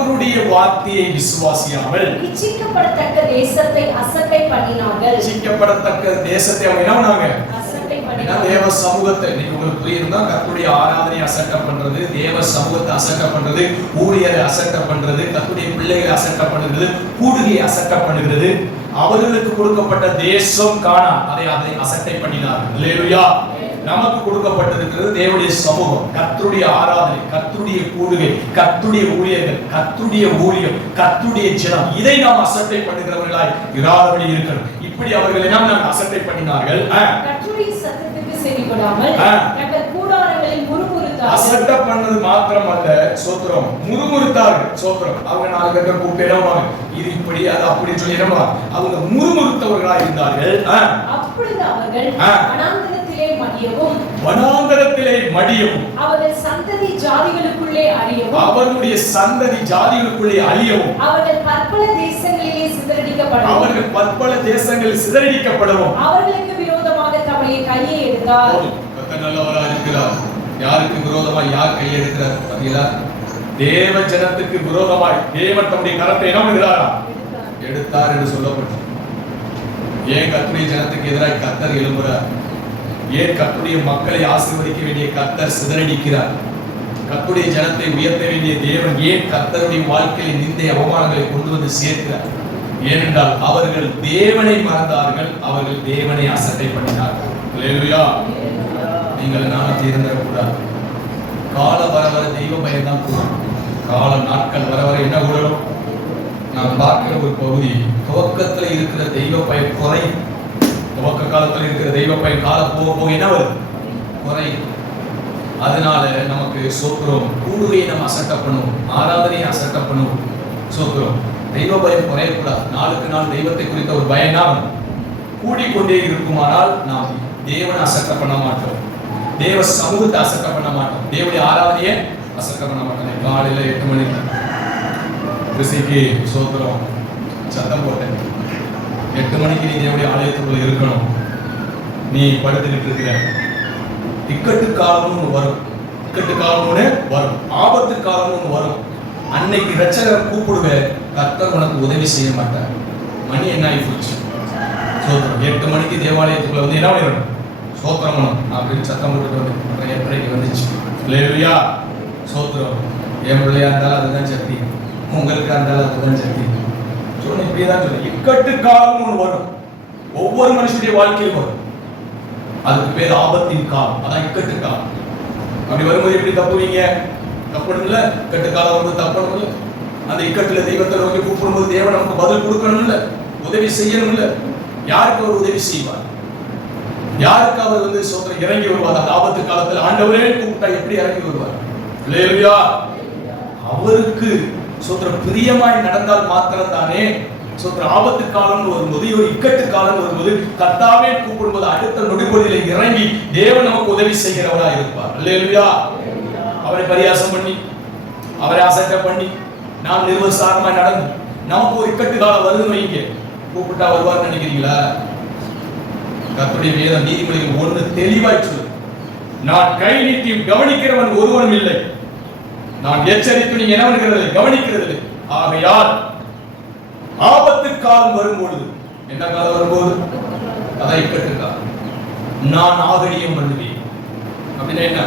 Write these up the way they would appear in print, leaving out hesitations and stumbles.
அவருடைய வார்த்தையை விசுவாசியாமல் இச்சிக்கப்படத்தக்க தேசத்தை அசட்டை பண்ணினார்கள். இச்சிக்கப்படத்தக்க தேசத்தை அவங்க என்ன பண்ணாங்க? அசட்டை ஏன்னா பண்ணினார்கள். தேவ சமூகத்தை நீங்க உங்களுக்கு புரியுதுன்னா, கர்த்தருடைய ஆராதனை அசட்டை பண்றது, தேவ சமூகத்தை அசட்டை பண்றது, ஊழியரை அசட்டை பண்றது, கர்த்தருடைய பிள்ளைகளை அசட்டை பண்ணுகிறது, கூடுகையை அசட்டை பண்ணுகிறது. அவர்களுக்கு கொடுக்கப்பட்ட தேசம் காணா, அதை அசட்டை பண்ணினார்கள். அல்லேலூயா. நமக்கு கொடுக்கப்பட்டிருக்கிறது தேவனுடைய சமூகம், கர்த்தருடைய ஆராதனை, கர்த்தருடைய கூடுகை, கர்த்தருடைய ஊழியர்கள், கர்த்தருடைய ஊழியம், கர்த்தருடைய ஜனம். இதை நாம் அசட்டை பண்ணுகிறவர்களாய் இராதபடி இருக்கணும். இப்படி அவர்கள் என்ன அசட்டை பண்ணினார்கள்? கர்த்தருடைய சத்தத்துக்கு செவிகொடாமல் தங்கள் கூடாரங்களில் முறுமுறுத்தார்கள். அசட்டை பண்ணது மாத்திரம் அல்ல, சோத்திரம், முறுமுறுத்தார்கள். சோத்திரம். அவங்க 4 பேரை கூப்பிட்டு இடவாங்க, இது இப்படி அது அப்படி சொல்லி இடவாங்க. அவங்க முறுமுறுத்தவர்களாய் இருந்தார்கள். அப்பொழுது அவர்கள் வனாந்தரத்திலே மடியவும் அவர்கள் சந்ததி ஜாதிகளுக்குள்ளே அழியவும் அவர்களுடைய சந்ததி ஜாதிகளுக்குள்ளே அழியவும் அவர்கள் பற்பல தேசங்களில் சிதறடிக்கப்படவும் அவர்களுக்கு விரோதமாக தம்முடைய கையை எடுத்தார். கர்த்தர் நல்லவராக இருக்கிறார். யாருக்கு விரோதமாய் யார் கையை எடுக்கிறார்? பாத்தீங்களா? தேவ ஜனத்துக்கு விரோதமாய் தேவன் தம்முடைய கரத்தை என்ன பண்ணுகிறாரா? எடுத்தார் என்று சொல்லப்பட்டது. ஏன் கர்த்தருடைய ஜனத்துக்கு எதிராக கர்த்தர் எழும்புறார்? ஏன் கர்த்தருடைய மக்களை ஆசீர்வதிக்க வேண்டிய கர்த்தர் சிதறடிக்கிறார்? கர்த்தருடைய ஜனத்தை உயர்த்த வேண்டிய தேவன் ஏன் கர்த்தருடைய வாழ்க்கையில் நிந்தை அவமானங்களை கொண்டு வந்து சேர்க்கிறார்? ஏனென்றால் அவர்கள் தேவனை மறந்தார்கள், அவர்கள் தேவனை அசட்டை பண்ணினார்கள். அல்லேலூயா. நீங்கள் நானும் தீர்ந்திடக்கூடாது. காலம் வர வர தெய்வ பயம் தான் கூடும். காலம் நாட்கள் வர வர என்ன கூடணும்? நாம் பார்க்கிற ஒரு பகுதி, துவக்கத்தில் இருக்கிற தெய்வ பயம் குறையும். துவக்க காலத்தில் இருக்கிற தெய்வ பயம் காலம் போக போக என்ன வருது? குறையும். அதனால நமக்கு சோத்திரம், கூடுகையை நம்ம அசட்டை பண்ணுவோம், ஆராதனையை அசட்டை பண்ணுவோம். சோத்திரம், தெய்வ பயம் குறையக்கூடாது. நாளுக்கு நாள் தெய்வத்தை குறித்த ஒரு பயம் தான் கூடிக்கொண்டே இருக்குமானால் நாம் தேவனை அசட்டை பண்ண மாட்டோம், தேவ சமூகத்தை அசட்டை பண்ண மாட்டோம், தேவனுடைய ஆராதனையை அசட்டை பண்ண மாட்டோம். காலையில் 8 மணிக்கு கிறிஸ்துக்கு சோத்திரம் சத்தம் போட்டேன். 8 மணிக்கு நீ தேவனுடைய ஆலயத்துக்குள்ள இருக்கணும். நீ படுத்துக்கிட்டு இருக்கிற இக்கட்டு காலம்னு வரும், இக்கட்டு காலம்னு வரும், ஆபத்து காலம்னு வரும். அன்னைக்கு ரட்சகர் கூப்பிடுவேன், கர்த்தர் உனக்கு உதவி செய்ய மாட்டார். மணி என்ன ஆகி போச்சு? சோத்திரம். 8 மணிக்கு தேவாலயத்துக்குள்ள வந்து என்ன பண்ணிடணும்? சோத்திரம் பண்ணணும் அப்படின்னு சத்தம் போட்டுட்டு வந்து 8:30 வந்துச்சு. அல்லேலூயா. சோத்திரம். என் பிள்ளையா இருந்தாலும் அதுதான் சக்தி, உங்களுக்கா இருந்தாலும் அதுதான் சக்தி. சொன்ன இப்படியேதான் சொல்ல, இக்கட்டு காலம் ஒன்று வரும், ஒவ்வொரு மனுஷனுடைய வாழ்க்கையில் வரும். அதுக்கு பேர் ஆபத்தின் காலம், அதான் இக்கட்டு காலம். அப்படி வரும்போது எப்படி தப்புவீங்க? தப்பணும்ல. இக்கட்டு காலம் வரும்போது தப்பணும்ல. அந்த இக்கட்டுல தெய்வத்தை நோக்கி கூப்பிடும்போது தேவன் நமக்கு பதில் கொடுக்கணும்ல, உதவி செய்யணும்ல. யாருக்கு அவர் உதவி செய்வார்? யாருக்கு அவர் வந்து சோத்திரம் இறங்கி வருவார்? அந்த ஆபத்து காலத்தில் ஆண்டவரே கூப்பிட்டா எப்படி இறங்கி வருவார்? அல்லேலூயா. அவருக்கு சோத்திரம் பிரியமாய் நடந்தால் மாத்திரம் தானே சோத்திரம் ஆபத்து காலம் வரும்போது, ஒரு இக்கட்டு காலம் வரும்போது கர்த்தாவே கூப்பிடும்போது அடுத்த நொடிப்பொழுதிலே இறங்கி தேவன் நமக்கு உதவி செய்கிறவராக இருப்பார். அல்லேலூயா. அவரை பரியாசம் பண்ணி, அவரை அசட்டை பண்ணி, நாம் நிர்வசாரமாய் நடந்து நமக்கு ஒரு இக்கட்டு காலம் வருதுன்னு வைங்க, கூப்பிட்டா வருவார்னு நினைக்கிறீங்களா? கர்த்தருடைய வேதம் நீதிமொழிகள் 1 தெளிவாய் சொல்லுது, நான் கை நீட்டி கவனிக்கிறவன் ஒருவனும் இல்லை, நான் எச்சரித்து நீங்க என்ன பண்ணுகிறது? கவனிக்கிறது. ஆகையால் ஆபத்து காலம் வரும்பொழுது, என்ன காலம் வரும்போது? அதான் இக்கட்டு காலம். நான் ஆகடியம் பண்ணுவேன். அப்படின்னா என்ன?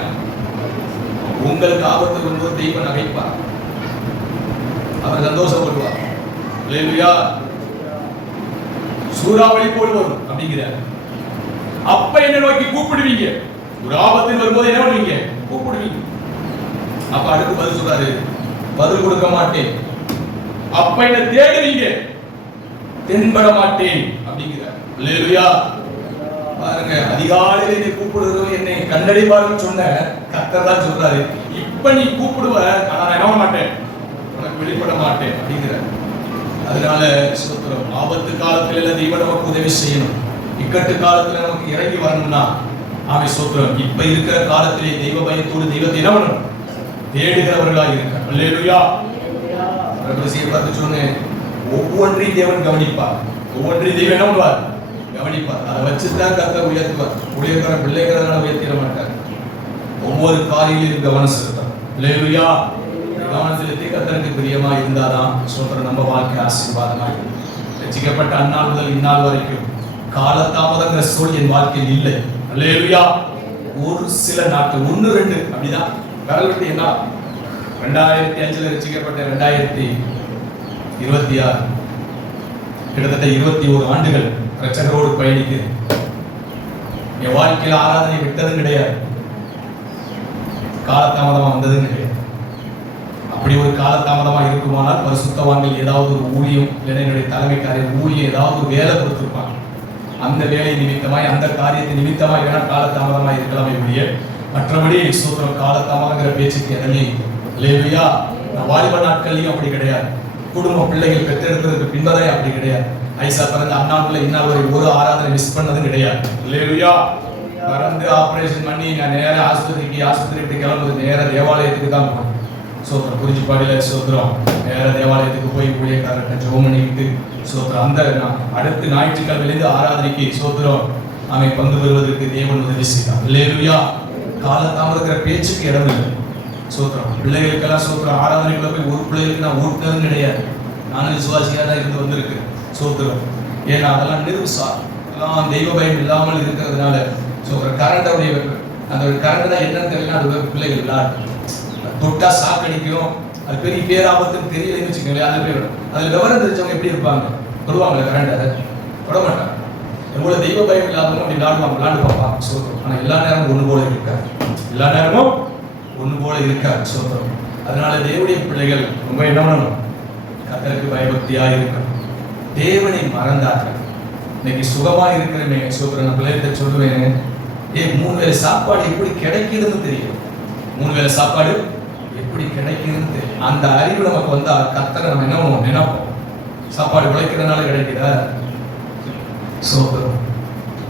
உங்களுக்கு ஆபத்து வரும்போது தெய்வம் நகைப்பார், அவர் சந்தோஷப்படுவார். அல்லேலூயா. சூறாவளி போல் வரும் அப்படிங்கிறார். அப்ப என்ன நோக்கி கூப்பிடுவீங்க? ஒரு ஆபத்து வரும்போது என்ன பண்ணுவீங்க? கூப்பிடுவீங்க. அப்ப அடுத்து பதில் சொல்றாரு, பதில் கொடுக்க மாட்டேன். அப்ப என்ன தேடுவீங்க, தென்பட மாட்டேன் அப்படிங்கிறார். அல்லேலூயா. பாருங்க, அதிகாலையில நீ கூப்பிடுறது என்னை கண்டடைவார்னு சொன்ன கர்த்தர் தான் சொல்றாரு, இப்ப நீ கூப்பிடுவ, ஆனா நான் என்ன மாட்டேன், உனக்கு வெளிப்பட மாட்டேன் அப்படிங்கிறார். அதனால சோத்திரம், ஆபத்து காலத்துல தெய்வம் நமக்கு உதவி செய்யணும், இக்கட்டு காலத்துல நமக்கு இறங்கி வரணும்னா ஆமே சோத்திரம். இப்ப இருக்கிற காலத்திலே தெய்வ பயத்தோடு தெய்வத்தை என்ன பண்ணணும்? தேடுகிறவர்களாக இருக்க. அல்லேலூயா. பிரபலசியை பார்த்து சொன்னேன், ஒவ்வொன்றையும் தேவன் கவனிப்பார், ஒவ்வொன்றையும் தெய்வம் என்ன பண்ணுவார்? கவனிப்பார். அதை வச்சுதான் கர்த்தர் உயர்த்துவார். உயர்த்துற பிள்ளைங்கிறதுனால உயர்த்திட மாட்டார். ஒவ்வொரு காரியிலும் கவனம் செலுத்தார். அல்லேலூயா. கவனம் செலுத்தி கர்த்தருக்கு பிரியமா இருந்தாதான் சோதரம் நம்ம வாழ்க்கை ஆசீர்வாதமாக இருக்கும். ரட்சிக்கப்பட்ட அந்நாள் முதல் இந்நாள் வரைக்கும் காலதாமதங்கிற சொல் என் வாழ்க்கையில் இல்லை. அல்லேலூயா. ஒரு சில நாட்கள் 1-2 அப்படிதான் விரல் விட்டு என்ன 2005 ரட்சிக்கப்பட்ட 2026 கிட்டத்தட்ட 21 ஆண்டுகள் ரட்சகரோடு பயணிக்கிறேன். என் வாழ்க்கையில் ஆராதனை விட்டதும் கிடையாது, காலதாமதமா வந்ததும் கிடையாது. அப்படி ஒரு காலதாமதமா இருக்குமானால் பரிசுத்தவான்கள் ஏதாவது ஒரு ஊழியம் இல்லைன்னா என்னுடைய தலைமைக்காரர் ஊழியம் ஏதாவது ஒரு வேலை கொடுத்திருப்பாங்க. அந்த வேலை நிமித்தமாய் அந்த காரியத்தை நிமித்தமாய் வேணா காலதாமதமாய் இருக்கலாமே ஒழிய மற்றபடி சூத்திரம் காலதாமதங்கிற பேச்சுக்கு இடமே இல்லையா. நான் வாலிப நாட்கள்லையும் அப்படி கிடையாது, குடும்ப பிள்ளைகள் பெற்றெடுப்பதற்கு பின்பதே அப்படி கிடையாது. ஐசா பிறந்த அண்ணாவுல இந்நாள் வரை ஒரு ஆராதனை மிஸ் பண்ணதும் கிடையாது. இல்லையா. பிறந்து ஆபரேஷன் பண்ணி நான் நேர ஆஸ்பத்திரிக்கு கிளம்புறது நேர தேவாலயத்துக்கு தான் போனேன். சோத்திரம் குறிஞ்சிப்பாடியில சோத்திரம் நேர தேவாலயத்துக்கு போய் ஊழியக்காரர்கிட்ட ஜெபம் பண்ணிக்கிட்டு சோத்திரம் அந்த அடுத்த ஞாயிற்றுக்கிழமையிலிருந்து ஆராதனைக்கு சோத்திரம் அவை பங்கு பெறுவதற்கு தேவன் உதவி செய்தார். இல்லையா. காலதாமதங்கிற பேச்சுக்கு இடம் இல்லை. சோத்திரம் பிள்ளைகளுக்கெல்லாம் சோத்திரம் ஆராதனைக்குள்ள போய் ஒரு பிள்ளைகளுக்கு நான் ஊட்டினதும் கிடையாது. நானும் விசுவாசியாக தான் இருந்து வந்திருக்கேன். சோத்திரம் ஏன்னா அதெல்லாம் நிருசா அதெல்லாம் தெய்வ பயம் இல்லாமல் இருக்கிறதுனால சோத்திரம் கரண்டோடைய அந்த கரண்ட் தான் என்னன்னு தெரியல. அது பிள்ளைகள் விளையாடு தொட்டா சாக்கடிக்கும், அது பெரிய பேராபத்துன்னு தெரியலன்னு வச்சுக்கோங்களேன். அதுல விவரம் தெரிஞ்சவங்க எப்படி இருப்பாங்க சொல்லுவாங்களே கரண்ட் அதை தொட மாட்டாங்க. எவ்வளவு தெய்வ பயம் இல்லாதவங்க அப்படி விளையாடு பார்ப்பாங்க. சோத்திரம் ஆனா எல்லா நேரமும் ஒண்ணு போல இருக்காது, எல்லா நேரமும் ஒண்ணு போல இருக்காது. சோத்திரம் அதனால தேவனுடைய பிள்ளைகள் ரொம்ப என்ன பண்ணணும், கர்த்தருக்கு பயபக்தியா இருக்கணும். தேவனை மறந்தார்கள். இன்னைக்கு சுகமா இருக்கிறமே சோத்திரம் நான் பிள்ளைகிட்ட சொல்லுவேன், 3 வேளை சாப்பாடு எப்படி கிடைக்குதுன்னு தெரியும். 3 வேளை சாப்பாடு எப்படி கிடைக்குதுன்னு தெரியும். அந்த அறிவு நமக்கு வந்தா கர்த்தரை நம்ம என்ன பண்ணுவோம் நினைப்போம். சாப்பாடு உழைக்கிறதுனால கிடைக்குதா? சோத்திரம்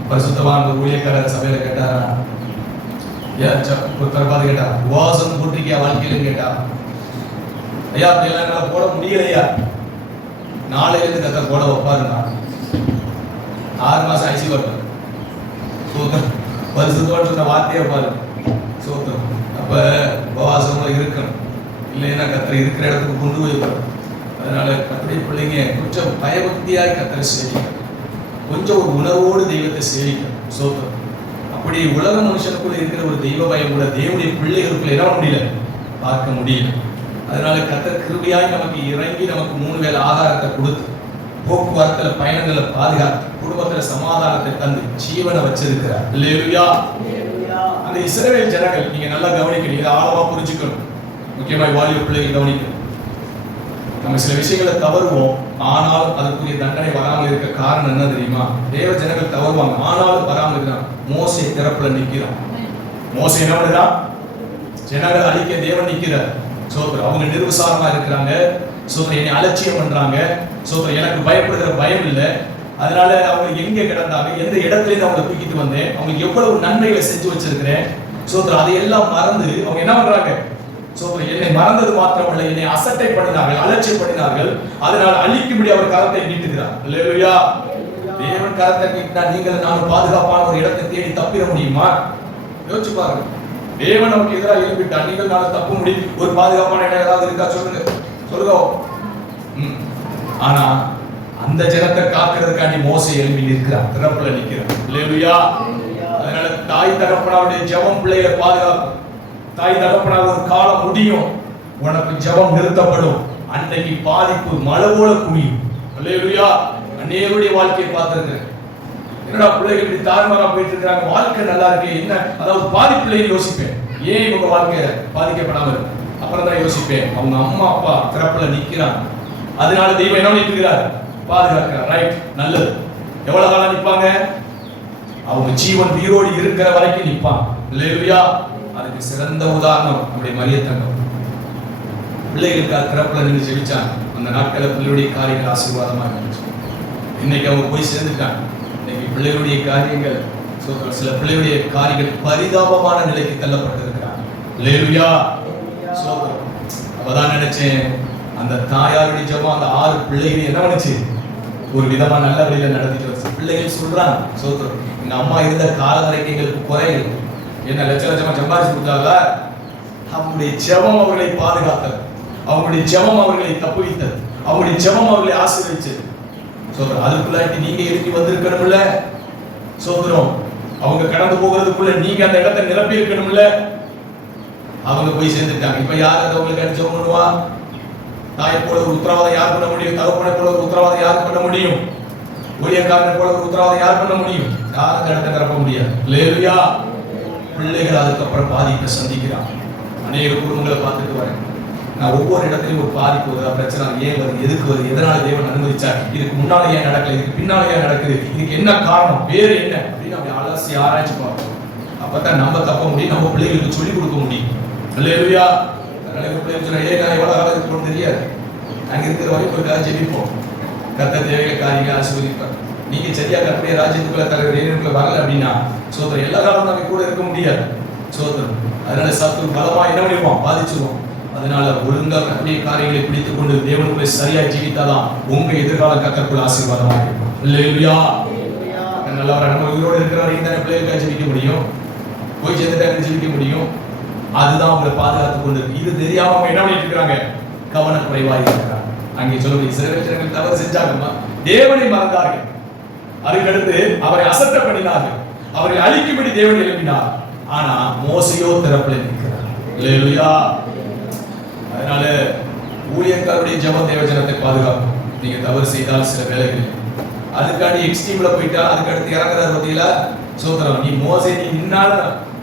பரிசுத்தமான ஊழியக்காரர் சபையில கேட்டாரா, பார்த்து கேட்டா உபவாசம் போட்டிருக்கியா வாழ்க்கையிலும் கேட்டா, ஐயா அப்படியெல்லாம் என்னால போட முடியலையா, நாளையிலிருந்து கர்த்தர் போட வைப்பாருன்னா 6 மாசம் ஐசி வரல. சோத்திரம் பரிசுத்தவான் சொன்ன வார்த்தையை பாரு. சோத்திரம் அப்ப உபவாசமா இருக்கணும், இல்லைன்னா கர்த்தர் இருக்கிற இடத்துக்கு கொண்டு போய் வரும். அதனால கர்த்தருடைய பிள்ளைங்க கொஞ்சம் பயபக்தியாய் கர்த்தரை சேவிக்கணும், கொஞ்சம் ஒரு உணர்வோடு தெய்வத்தை சேவிக்கணும். சோத்திரம் அப்படி உலக மனுஷனுக்குள்ள இருக்கிற ஒரு தெய்வ பயம் கூட தேவனுடைய பிள்ளைகளுக்குள்ள என்ன முடியல பார்க்க முடியல. அதனால கர்த்தர் கிருபையாய் நமக்கு இறங்கி நமக்கு 3 வேளை ஆகாரத்தை கொடுத்து போக்குவரத்துல பயணங்களை பாதுகாத்து குடும்பத்துல சமாதானத்தை தந்து ஜீவனை வச்சிருக்கிறார். அல்லேலூயா. அந்த இஸ்ரவேல் ஜனங்கள் நீங்க நல்லா கவனிக்கணும், இதை ஆழமா புரிஞ்சுக்கணும். முக்கியமா வாலிப பிள்ளைகள் கவனிக்கணும். நம்ம சில விஷயங்களை தவறுவோம், ஆனால் அதுக்குரிய தண்டனை வராமல் இருக்க காரணம் என்ன தெரியுமா? தேவ ஜனங்கள் தவறுவாங்க, ஆனாலும் வராமல் இருக்கிறான். மோசே திறப்புல நிக்கிறான். மோசே என்ன பண்ணுறான்? ஜனங்களை அழிக்க தேவன் நிக்கிறார். சோதரர் அவங்க நிர்விசாரமா இருக்கிறாங்க. சோதரர் என்னை அலட்சியம் பண்றாங்க. சோதரர் எனக்கு பயப்படுகிற பயம் இல்லை. அதனால அவங்க எங்க கிடந்தாங்க, எந்த இடத்துல அவங்க தூக்கிட்டு வந்தேன், அவங்க எவ்வளவு நன்மைகளை செஞ்சு வச்சிருக்கிறேன். சோதரர் அதையெல்லாம் மறந்து அவங்க என்ன பண்றாங்க? சோதரர் என்னை மறந்தது மாத்திரமல்ல, என்னை அசட்டை பண்ணினார்கள், அலட்சியம் பண்ணினார்கள். அதனால அழிக்கும்படி அவர் கரத்தை நீட்டுகிறார். அல்லேலூயா. தேவன் கரத்தை நீட்டினா நீங்கள் நானும் பாதுகாப்பான ஒரு இடத்தை தேடி தப்பிட முடியுமா? யோசிச்சு பாருங்க. தேவன் நமக்கு எதிராக எழுப்பிட்டா நீங்கள் நானும் தப்ப முடியும். ஒரு பாதுகாப்பான இடம் ஏதாவது இருக்கா சொல்லுங்க, சொல்லுங்க. ஆனா அந்த ஜனத்தை காக்கிறதுக்காண்டி மோசே எழுப்பி நிற்கிறார், திறப்புல நிற்கிறார். அல்லேலூயா. அதனால தாய் தகப்பனாருடைய ஜெபம் பிள்ளைகளை பாதுகாக்கும். தாய் தகப்பனார் ஒரு காலம் முடியும், உனக்கு ஜெபம் நிறுத்தப்படும். அன்னைக்கு பாதிப்பு மழை போல குவியும். அல்லேலூயா. அநேகருடைய வாழ்க்கையை பார்த்திருக்கிறேன். என்னடா பிள்ளைகள் இப்படி தாறுமாறா போயிட்டு இருக்காங்க, வாழ்க்கை நல்லா இருக்கு என்ன, அதாவது பாதிப்புலையும் யோசிப்பேன், ஏன் இவங்க வாழ்க்கை பாதிக்கப்படாம இருக்கு. அப்புறம் தான் யோசிப்பேன், அவங்க அம்மா அப்பா திறப்புல நிக்கிறாங்க, அதனால தெய்வம் என்ன நிற்கிறார், பாதுகாக்கிறார். ரைட், நல்லது. எவ்வளவு காலம் நிற்பாங்க? அவங்க ஜீவன் உயிரோடு இருக்கிற வரைக்கும் நிற்பாங்க. அல்லேலூயா. அதுக்கு சிறந்த உதாரணம் நம்முடைய மரியத்தங்கம். பிள்ளைகளுக்காக திறப்புல நின்று ஜெபிச்சாங்க. அந்த நாட்களில் பிள்ளைகளுடைய காரியங்கள் ஆசீர்வாதமாக இருந்துச்சு. இன்னைக்கு அவங்க போய் சேர்ந்துட்டாங்க. இன்னைக்கு பிள்ளைகளுடைய காரியங்கள் சில பிள்ளைகளுடைய காரியங்கள் பரிதாபமான நிலைக்கு தள்ளப்பட்டிருக்கிறாங்க. அல்லேலூயா. சோதரம் அப்பதான் நினைச்சேன், அந்த தாயாருடைய ஜெபம் அந்த 6 பிள்ளைகள் என்ன பண்ணுச்சு, ஒரு விதமா நல்ல வழியில நடத்திட்டு வந்து பிள்ளைகள் சொல்றாங்க. சோதரம் எங்க அம்மா இருந்த கால வரைக்கும் எங்களுக்கு குறைகள் என்ன லட்ச லட்சமா சம்பாதிச்சு கொடுத்தாங்க. அவங்களுடைய ஜெபம் அவர்களை பாதுகாத்தது. அவங்களுடைய ஜெபம் அவர்களை தப்புவித்தது, அவங்களுடைய ஜெபம் அவர்களை ஆசீர்வதிச்சது. சோதரம் அதுக்குள்ளாட்டி நீங்க எழுப்பி வந்திருக்கணும்ல. சோதரம் அவங்க கடந்து போகிறதுக்குள்ள நீங்க அந்த இடத்தை நிரப்பி இருக்கணும்ல. அவங்க போய் சேர்ந்துட்டாங்க. இப்ப யார் அதை அவங்களுக்கு அடிச்சு பண்ணுவா? தாயை போல ஒரு உத்தரவாதம் யார் பண்ண முடியும்? தகப்பனை போல ஒரு உத்தரவாதம் யார் பண்ண முடியும்? ஊழியக்காரனை போல ஒரு உத்தரவாதம் யார் பண்ண முடியும்? யாரும் அந்த இடத்தை நிரப்ப முடியாது. அல்லேலூயா. பிள்ளைகள் அதுக்கப்புறம் பாதிப்பை சந்திக்கிறாங்க. அநேக குடும்பங்களை பார்த்துட்டு வரேன். நான் ஒவ்வொரு இடத்துலையும் ஒரு பாதிப்பு வருதா, பிரச்சனை ஏன் வருது, எதுக்கு வருது, எதனால தேவன் அனுமதிச்சார், இதுக்கு முன்னால ஏன் நடக்கல, இதுக்கு பின்னால ஏன் நடக்குது, இதுக்கு என்ன காரணம், வேறு என்ன அப்படின்னு அப்படி அலசி ஆராய்ச்சி பார்ப்போம். அப்பதான் நம்ம தப்ப முடியும், நம்ம பிள்ளைகளுக்கு சொல்லிக் கொடுக்க முடியும். அல்லேலூயா. அதனால பிள்ளைகள் சொல்ல நான் எவ்வளவு காலம் இருக்குன்னு தெரியாது, நாங்க இருக்கிற வரைக்கும் ஒரு காலம் ஜெபிப்போம். கர்த்தர் தேவையில்லை காரியங்களை ஆசீர்வதிப்பார். நீங்க சரியா கர்த்தருடைய ராஜ்யத்துக்குள்ள தலைவர்களுக்குள்ள வரல அப்படின்னா சோதரம் எல்லா காலமும் நம்ம கூட இருக்க முடியாது. சோதரம் அதனால சத்து பலமா என்ன பண்ணிடுவோம், பாதிச்சிருவோம். அதனால ஒழுங்கா கர்த்தருடைய காரியங்களை பிடித்துக் கொண்டு தேவனுக்குள்ளே சரியா ஜீவித்தாதான் உங்க எதிர்கால கர்த்தருக்குள்ள ஆசீர்வாதமா இருக்கும். அல்லேலூயா. நல்லா நம்ம உயிரோடு இருக்கிற வரைக்கும் தானே பிள்ளைகளுக்காக ஜெபிக்க முடியும், போய் சேர்ந்துட்டாங்க ஜெபிக்க முடியும். அதுதான் அவங்களை பாதுகாத்துக் கொண்டு இருக்கு. இது தெரியாம அவங்க என்ன பண்ணிட்டு இருக்காங்க, கவனக்குறைவா இருக்கிறாங்க. அங்கே சொல்லுங்க இஸ்ரவேலர்கள் தவறு செஞ்சாங்கம்மா, தேவனை மறந்தார்கள். அதுக்கடுத்து அவரை அசட்டை பண்ணினார்கள், அவரை அழிக்கும்படி தேவன் எழுப்பினார். ஆனா மோசையோ திறப்பில் நிற்கிறார். அல்லேலூயா. அதனால ஊழியக்காரருடைய ஜெபம் தேவஜனத்தை பாதுகாக்கும். நீங்க தவறு செய்தால் சில வேலைகள் அதுக்காண்டி எக்ஸ்ட்ரீம்ல போயிட்டா அதுக்கு அடுத்து இறங்குறாரு பத்தியில சோதரம். நீ மோசே நீ நின்னால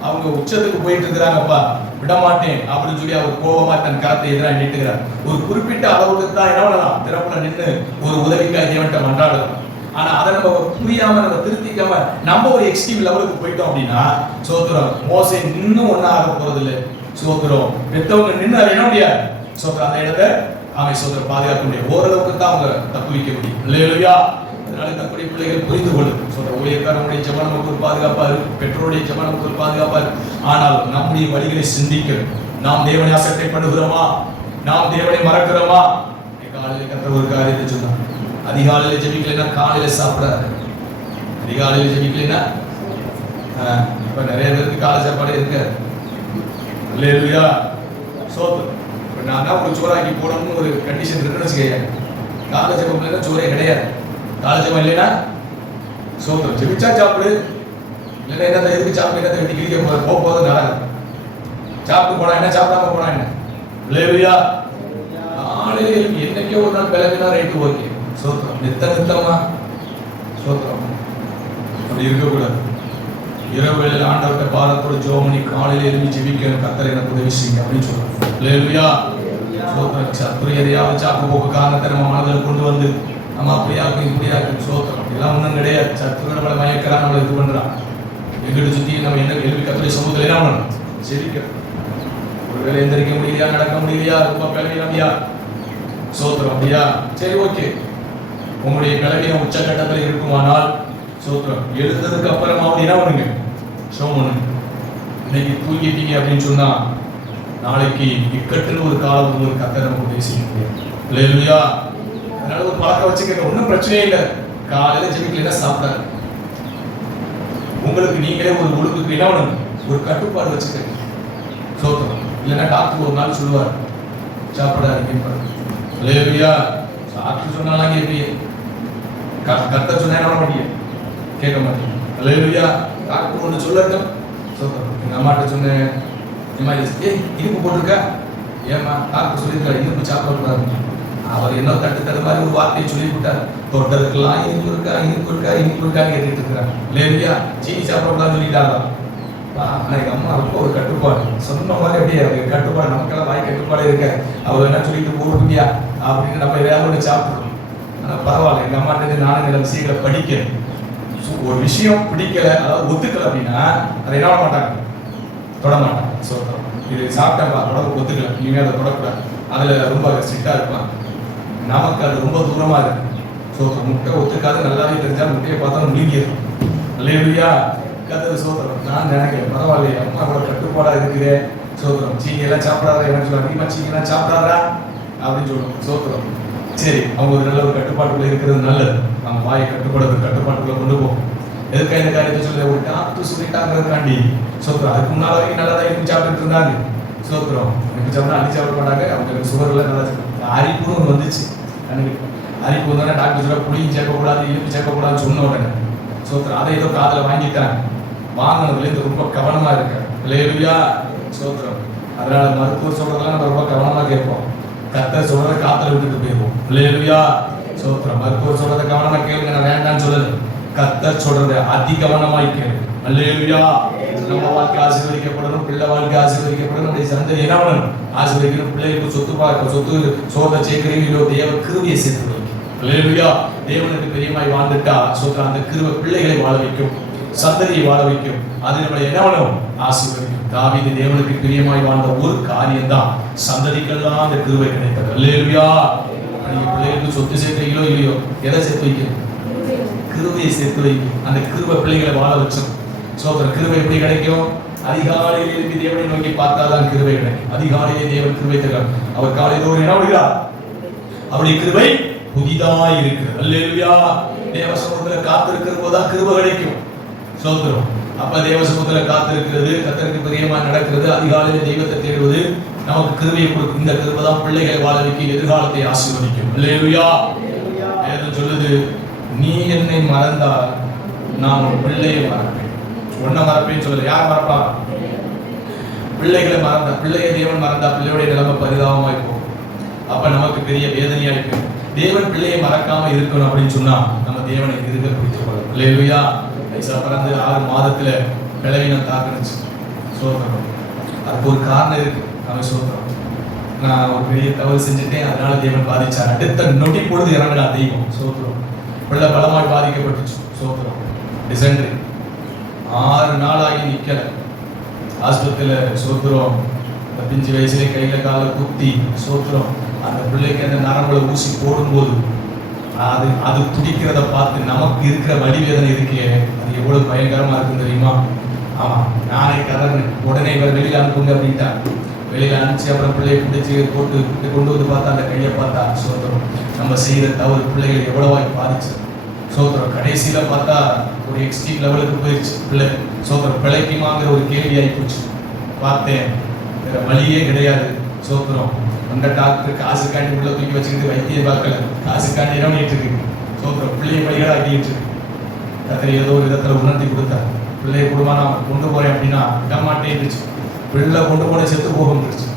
அவங்க உச்சத்துக்கு போயிட்டு இருக்கிறாங்கப்பா, விட மாட்டேன் அப்படின்னு சொல்லி அவர் கோபமா தன் கரத்தை எதிராக நீட்டுகிறார். ஒரு குறிப்பிட்ட அளவுக்கு தான் என்ன பண்ணலாம், திறப்புல நின்று ஒரு உதவிக்காக தேவன்கிட்ட மன்றாடலாம். ஆனா அதை நம்ம புரியாம நம்ம திருத்திக்காம நம்ம ஒரு எக்ஸ்ட்ரீம் லெவலுக்கு போயிட்டோம் அப்படின்னா சோதரம் மோசே இன்னும் ஒன்னா ஆக போறது இல்லை. சோதரம் பெற்றவங்க நின்று அதை என்ன முடியாது, சோதரம் அந்த இடத்தை அவன் சோதரம் பாதுகாக்க முடியும். ஓரளவுக்கு தான் அவங்க தப்பு வைக்க முடியும். அல்லேலூயா. அதனால தன்னுடைய பிள்ளைகள் புரிந்து கொள்ளும். சொல்ற ஊழியக்காரனுடைய ஜெபம் நமக்கு ஒரு பாதுகாப்பா இருக்கு, பெற்றோருடைய ஜெபம் நமக்கு ஒரு பாதுகாப்பா இருக்கு. ஆனால் நம்முடைய வழிகளை சிந்திக்கணும். நாம் தேவனை அசட்டை பண்ணுகிறோமா, நாம் தேவனை மறக்கிறோமா? காலையில கர்த்தர் ஒரு காரியத்தை சொன்னார், அதிகாலையில ஜெபிக்கலைன்னா காலையில சாப்பிடாது. அதிகாலையில ஜெபிக்கலைன்னா இப்ப நிறைய பேருக்கு காலை சாப்பாடு இருக்காது. அல்லேலூயா. சோத்திரம். இப்ப நான் தான் ஒரு சோறாக்கி போடணும்னு ஒரு கண்டிஷன் இருக்குன்னு வச்சுக்கோங்க. காலை ஜெபம் சோறே கிடையாது. காலேஜ் இல்லைன்னா சோத்திரம் ஜெபிச்சா சாப்பிடு, இல்லைன்னா என்ன எதுக்கு சாப்பிடு, என்ன வெட்டி கிழிக்க போகும்போது நடக்கும். சாப்பிட்டு போனா என்ன, சாப்பிடாம போனா என்ன? அல்லேலூயா. காலையில் என்னைக்கோ ஒரு நாள் கிளம்பினா ரைட்டு ஓகே. சோத்திரம் நித்தமா சோத்திரம் அப்படி இருக்கக்கூடாது. இரவு வேளையில் ஆண்டவர்கிட்ட பாரத்தோட ஜோமணி காலையில் எழுப்பி ஜெபிக்கணும், கர்த்தர் எனக்கு உதவி செய்யுங்க அப்படின்னு சொல்றாங்க. அல்லேலூயா. சோத்திரம் சத்துரு எதையாவது சாப்பிட்டு போக காரணத்தை நம்ம மனதில் கொண்டு வந்து நம்ம அப்படியாக்கு இப்படியாக்கு சோத்திரம் இதெல்லாம் ஒன்றும் கிடையாது. சத்துரு நம்மளை மயக்கிறான், நம்மளை இது பண்றான். எங்கிட்ட சுத்தி நம்ம என்ன எழுப்பி கர்த்தருடைய சமூகத்தில் என்ன பண்ணணும், செபிக்கணும். ஒருவேளை எந்திரிக்க முடியலையா, நடக்க முடியலையா, ரொம்ப பலவீனம்யா சோத்திரம் அப்படியா, சரி ஓகே. உங்களுடைய பலவீனம் உச்சகட்டத்தில் இருக்குமானால் சோத்திரம் எழுந்ததுக்கு அப்புறமாவது என்ன பண்ணுங்க, சோம் பண்ணுங்க. இன்னைக்கு தூங்கிட்டீங்க அப்படின்னு சொன்னா நாளைக்கு இக்கட்டுன்னு ஒரு காலம் உங்களுக்கு கர்த்தர் நமக்கு உதவி செய்ய முடியும். அல்லேலூயா. அதனால ஒரு பழக்கம் வச்சுக்க, ஒன்றும் பிரச்சனையே இல்லை. காலையில ஜெபிக்கலைன்னா சாப்பிடாது. உங்களுக்கு நீங்களே ஒரு ஒழுங்குக்கு என்ன பண்ணணும், ஒரு கட்டுப்பாடு வச்சுக்க. சோத்திரம். இல்லைன்னா டாக்டர் ஒரு நாள் சொல்லுவார் சாப்பிடாதீங்க. அல்லேலூயா. டாக்டர் சொன்னாலும் கேட்பீங்க, கர்த்தர் சொன்னா என்ன மாட்டீங்க, கேட்க மாட்டீங்க. அல்லேலூயா. டாக்டர் ஒன்று சொல்லட்டும். சோத்திரம். எங்க அம்மாட்ட சொன்னேன், இனிப்பு போட்டிருக்கா, ஏமா டாக்டர் சொல்லியிருக்காரு இனிப்பு சாப்பிடக்கூடாது. அவர் என்ன தட்டு மாதிரி ஒரு வார்த்தையை சொல்லி விட்டார். தொட்டதுக்கெல்லாம் இனிப்பு இருக்கா, இனிப்பு இருக்கா, இனிப்பு இருக்கான்னு கேட்டுட்டு இருக்கிறாங்க. இல்லையா, சீனி சாப்பிடக்கூடாதுன்னு சொல்லிட்டாராம். ஆனா எங்க அம்மா ரொம்ப ஒரு கட்டுப்பாடு சொன்ன மாதிரி அப்படியே அவங்க கட்டுப்பாடு, நமக்கெல்லாம் வாய் கட்டுப்பாடு இருக்க. அவர் என்ன சொல்லிட்டு போடுவியா அப்படின்னு நம்ம எதாவது ஒன்று சாப்பிடணும். ஆனா பரவாயில்ல, எங்க அம்மாட்ட நானும் இந்த விஷயங்களை படிக்கிறேன். ஒரு விஷயம் பிடிக்கல, அதாவது ஒத்துக்கல அப்படின்னா அதை என்ன பண்ண மாட்டாங்க, தொட மாட்டாங்க. சோத்திரம். இது சாப்பிட்டா உடம்பு ஒத்துக்கல, இனிமே அதை தொடக்கூடாது. அதுல ரொம்ப ஸ்ட்ரிக்டா இருப்பாங்க. நமக்கு அது ரொம்ப தூரமா இருக்கு. சோத்திரம். முட்டை ஒத்துக்காது நல்லாவே தெரிஞ்சா முட்டையை பார்த்தா முடிஞ்சிடும். அல்லேலூயா. கர்த்தர் சோத்திரம். நான் நினைக்கிறேன் பரவாயில்லையே, அம்மா கூட கட்டுப்பாடா இருக்குது. சோத்திரம். சீனி எல்லாம் சாப்பிடாதா, என்ன சொல்லுவாங்க, அதிகமா சீனி எல்லாம் சாப்பிடாதா அப்படின்னு சொல்லுவோம். சோத்திரம். சரி, அவங்க ஒரு நல்ல ஒரு கட்டுப்பாட்டுக்குள்ள இருக்கிறது நல்லது. நம்ம வாயை கட்டுப்பாட்டுக்குள்ள கொண்டு போவோம். எதுக்காக இந்த காரியத்தை சொல்ல, ஒரு டாக்டர் சொல்லிட்டாங்கிறதுக்காண்டி. சோத்திரம். அதுக்கு முன்னால வரைக்கும் நல்லா தான் இனிப்பு சாப்பிட்டுட்டு இருந்தாங்க. சோத்திரம். எனக்கு சொன்னா அடிச்சு சாப்பிட மாட்டாங்க. அவங்க சுகர்ல நல்லா அரிப்புன்னு வந்துச்சு. எனக்கு அரிப்பு வந்தோடனே டாக்டர் சொல்ல புளியும் சேர்க்கக்கூடாது, இனிப்பு சேர்க்கக்கூடாதுன்னு சொன்ன உடனே சோத்திரம். அதை ஏதோ காதில் வாங்கிட்டாங்க. வாங்கினதுலேருந்து ரொம்ப கவனமா இருக்கேன். இல்லையா சோத்திரம். அதனால மருத்துவர் சொல்றதெல்லாம் நம்ம ரொம்ப கவனமா கேட்போம். கர்த்தர் சொல்றதை காத்துல விட்டுட்டு போயிடுவோம். இல்லையா சோத்திரம். மருத்துவர் சொல்றதை கவனமா கேளுங்க, நான் வேண்டாம்னு சொல்லல. கர்த்தர் சொல்றதை அதி கவனமாய் கேளுங்க. அல்லேலூயா. நம்ம வாழ்க்கை ஆசீர்வதிக்கப்படணும், பிள்ளை வாழ்க்கை ஆசீர்வதிக்கப்படணும், நம்முடைய சந்ததி என்ன பண்ணணும்? ஆசீர்வதிக்கணும். பிள்ளைகளுக்கு சொத்து பார்க்க சொத்து சோத்தை சேர்க்கிறீங்களோ தேவ கிருபையை சேர்த்து வைக்கும். அல்லேலூயா. தேவனுக்கு பிரியமாய் வாழ்ந்துட்டா சோத்திரம். அந்த கிருபை பிள்ளைகளை வாழ வைக்கும், சந்ததியை வாழ வைக்கும். அது நம்மளை என்ன பண்ணணும்? ஆசீர்வதிக்கும். தாவீது தேவனுக்கு பிரியமாய் வாழ்ந்த ஒரு காரியம் தான் சந்ததிக்கெல்லாம் அந்த கிருபை கிடைத்தது. அல்லேலூயா. நீங்க பிள்ளைகளுக்கு சொத்து சேர்க்கிறீங்களோ இல்லையோ, எதை சேர்த்து வைக்கணும்? கிருபையை சேர்த்து வைக்கும். அந்த கிருபை பிள்ளைகளை வாழ வச்சோம். சோதரன். கிருபை எப்படி கிடைக்கும்? அதிகாலையில் எழுப்பி தேவனை நோக்கி பார்த்தாதான் கிருபை கிடைக்கும். அதிகாலையிலே தேவன் கிருபை தருகிறார். அவர் காலையில் ஒரு என்ன பண்ணுகிறார்? அவருடைய கிருபை புதிதாய் இருக்கிறது. அல்லேலூயா. தேவ சமூகத்தில் காத்திருக்கிற போதுதான் கிருபை கிடைக்கும். சோதரம். அப்ப தேவ சமூகத்தில் காத்திருக்கிறது, கர்த்தருக்கு பிரியமாய் நடக்கிறது, அதிகாலையில் தெய்வத்தை தேடுவது நமக்கு கிருபையை கொடுக்கும். இந்த கிருபை தான் பிள்ளைகளை வாழ வைக்க எதிர்காலத்தை ஆசீர்வதிக்கும். அல்லேலூயா. வேதம் சொல்லுது, நீ என்னை மறந்தால் நான் உன் பிள்ளையை மறப்பேன். ஒன்ன மறப்பேன்னு சொல்லல. யார் மறப்பா? பிள்ளைகளை மறந்தா. பிள்ளையை தேவன் மறந்தா பிள்ளையோடைய நிலைமை பரிதாபமா இருக்கும். அப்ப நமக்கு பெரிய வேதனையா இருக்கும். தேவன் பிள்ளையை மறக்காம இருக்கணும் அப்படின்னு சொன்னா நம்ம தேவனை இருக்க பிடித்துக் கொள்ளணும். அல்லேலூயா. ஐசா பிறந்து 6 மாதத்துல பிளவினம் தாக்குனுச்சு. சோதரம். அதுக்கு ஒரு காரணம் இருக்கு. அவன் சோதரம். நான் ஒரு பெரிய தவறு செஞ்சுட்டேன், அதனால தேவன் பாதிச்சார். அடுத்த நொடி பொழுது இறங்கினா தெய்வம். சோதரம். பிள்ளை பலமாய் பாதிக்கப்பட்டுச்சு. சோதரம். டிசென்ட்ரி 6 நாளாகி நிக்கல ஆஸ்பத்திரியில. சோத்திரம். அந்த பிஞ்சு வயசுல கையில கால குத்தி சோத்திரம். அந்த பிள்ளைக்கு அந்த நரம்புல ஊசி போடும்போது அது துடிக்கிறத பார்த்து நமக்கு இருக்கிற வலி வேதனை இருக்கே, அது எவ்வளவு பயங்கரமா இருக்குன்னு தெரியுமா? ஆமா. நானே கதறேன். உடனே இவர் வெளியில அனுப்புங்க அப்படின்ட்டான். வெளியில அனுப்பிச்சு அப்புறம் பிள்ளையை பிடிச்சி போட்டு கொண்டு வந்து பார்த்தா அந்த கையை பார்த்தா சோத்திரம். நம்ம செய்யற தவறு பிள்ளைகள் எவ்வளவாய் பாதிச்சு. சோத்திரம். கடைசியில பார்த்தா ஒரு எக்ஸ்ட்ரீம் லெவலுக்கு போயிடுச்சு பிள்ளை. சோத்திரம். பிழைக்குமாங்கிற ஒரு கேள்வி ஆகி போச்சு. பார்த்தேன், வேற வழியே கிடையாது. சோத்திரம். அந்த டாக்டர் காசுக்காண்டி உள்ள தூக்கி வச்சுக்கிட்டு வைத்தியம் பார்க்கல, காசுக்காண்டி என்ன பண்ணிட்டு இருக்கு? சோத்திரம். பிள்ளையை வழிகளை ஆக்கிட்டு இருக்கு. கத்திரி ஏதோ ஒரு விதத்துல உணர்த்தி கொடுத்தார். பிள்ளைய குடும்பம் நான் கொண்டு போறேன் அப்படின்னா விடமாட்டே இருந்துச்சு. பிள்ளை கொண்டு போன செத்து போக முடிச்சு.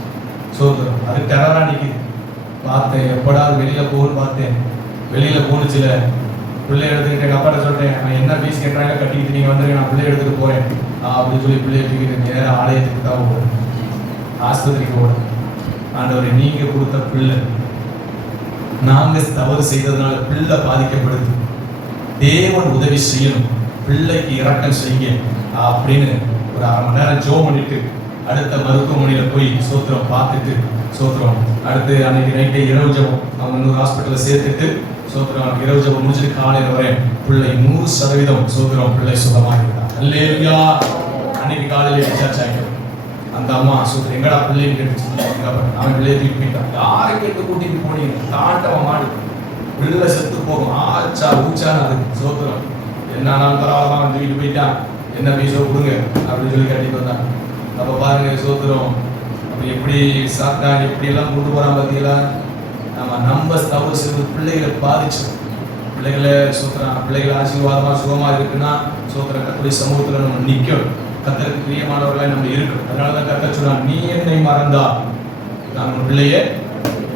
சோத்திரம். அது டெரரா நிக்குது. பார்த்தேன், எப்படா வெளியில போகுன்னு பார்த்தேன். வெளியில போனுச்சுல. பிள்ளை எடுத்துக்கிட்டு எங்கள் அப்பாட்ட சொல்லிட்டேன், நான் என்ன ஃபீஸ் கேட்குறாங்க கட்டிக்கிட்டு நீங்கள் வந்துருங்க, நான் பிள்ளை எடுத்துகிட்டு போகிறேன் அப்படின்னு சொல்லி பிள்ளையை தூக்கிட்டு நேராக ஆலயத்துக்கு தான் போகிறேன், ஆஸ்பத்திரிக்கு போகிறேன். ஆண்டவரை நீங்கள் கொடுத்த பிள்ளை நாங்கள் தவறு செய்ததுனால பிள்ளை பாதிக்கப்படுது, தேவன் உதவி செய்யணும், பிள்ளைக்கு இரக்கம் செய்ய அப்படின்னு ஒரு 1/2 மணி நேரம் ஜெபம் பண்ணிட்டு அடுத்த மருத்துவமனையில் போய் சோத்திரம் பார்த்துட்டு சோத்திரம். அடுத்து அன்னைக்கு நைட்டே இரவு ஜெபம் அவங்க இன்னொரு ஹாஸ்பிட்டலில் சேர்த்துட்டு சோத்திரம். இரவு ஜெபம் முடிச்சுட்டு காலையில் வரேன். பிள்ளை 100% சோத்திரம். பிள்ளை சுகமாக இருந்தான். அல்லேலூயா. அன்னைக்கு காலையில் டிஸ்சார்ஜ் ஆகிடும். அந்த அம்மா சோத்திரம் எங்கடா பிள்ளைன்னு கேட்டுச்சு. அவன் பிள்ளையை தூக்கி போயிட்டான். யாரை கேட்டு கூட்டிட்டு போனீங்க? தாண்டவன் மாடு. பிள்ளை செத்து போகும். ஆச்சா ஊச்சான்னு அது சோத்திரம். என்னாலும் பரவாயில்ல தூக்கிட்டு போயிட்டான், என்ன பீஸோ கொடுங்க அப்படின்னு சொல்லி கட்டிட்டு வந்தான். அப்போ பாருங்க சோத்திரம். அப்போ எப்படி சாத்தான் எப்படி எல்லாம் கொண்டு போறான் பார்த்தீங்களா? நம்ம தவறு செய்வது பிள்ளைகளை பாதிச்சு. பிள்ளைகளை சோத்திரம். பிள்ளைகள் ஆசீர்வாதமா சுகமா இருக்குன்னா சோத்திரம் கர்த்தருடைய சமூகத்துல நம்ம நிற்கணும், கர்த்தருக்கு பிரியமானவர்களாய் நம்ம இருக்கணும். அதனாலதான் கர்த்தர் சொல்றான், நீ என்னை மறந்தா நான் உன் பிள்ளையை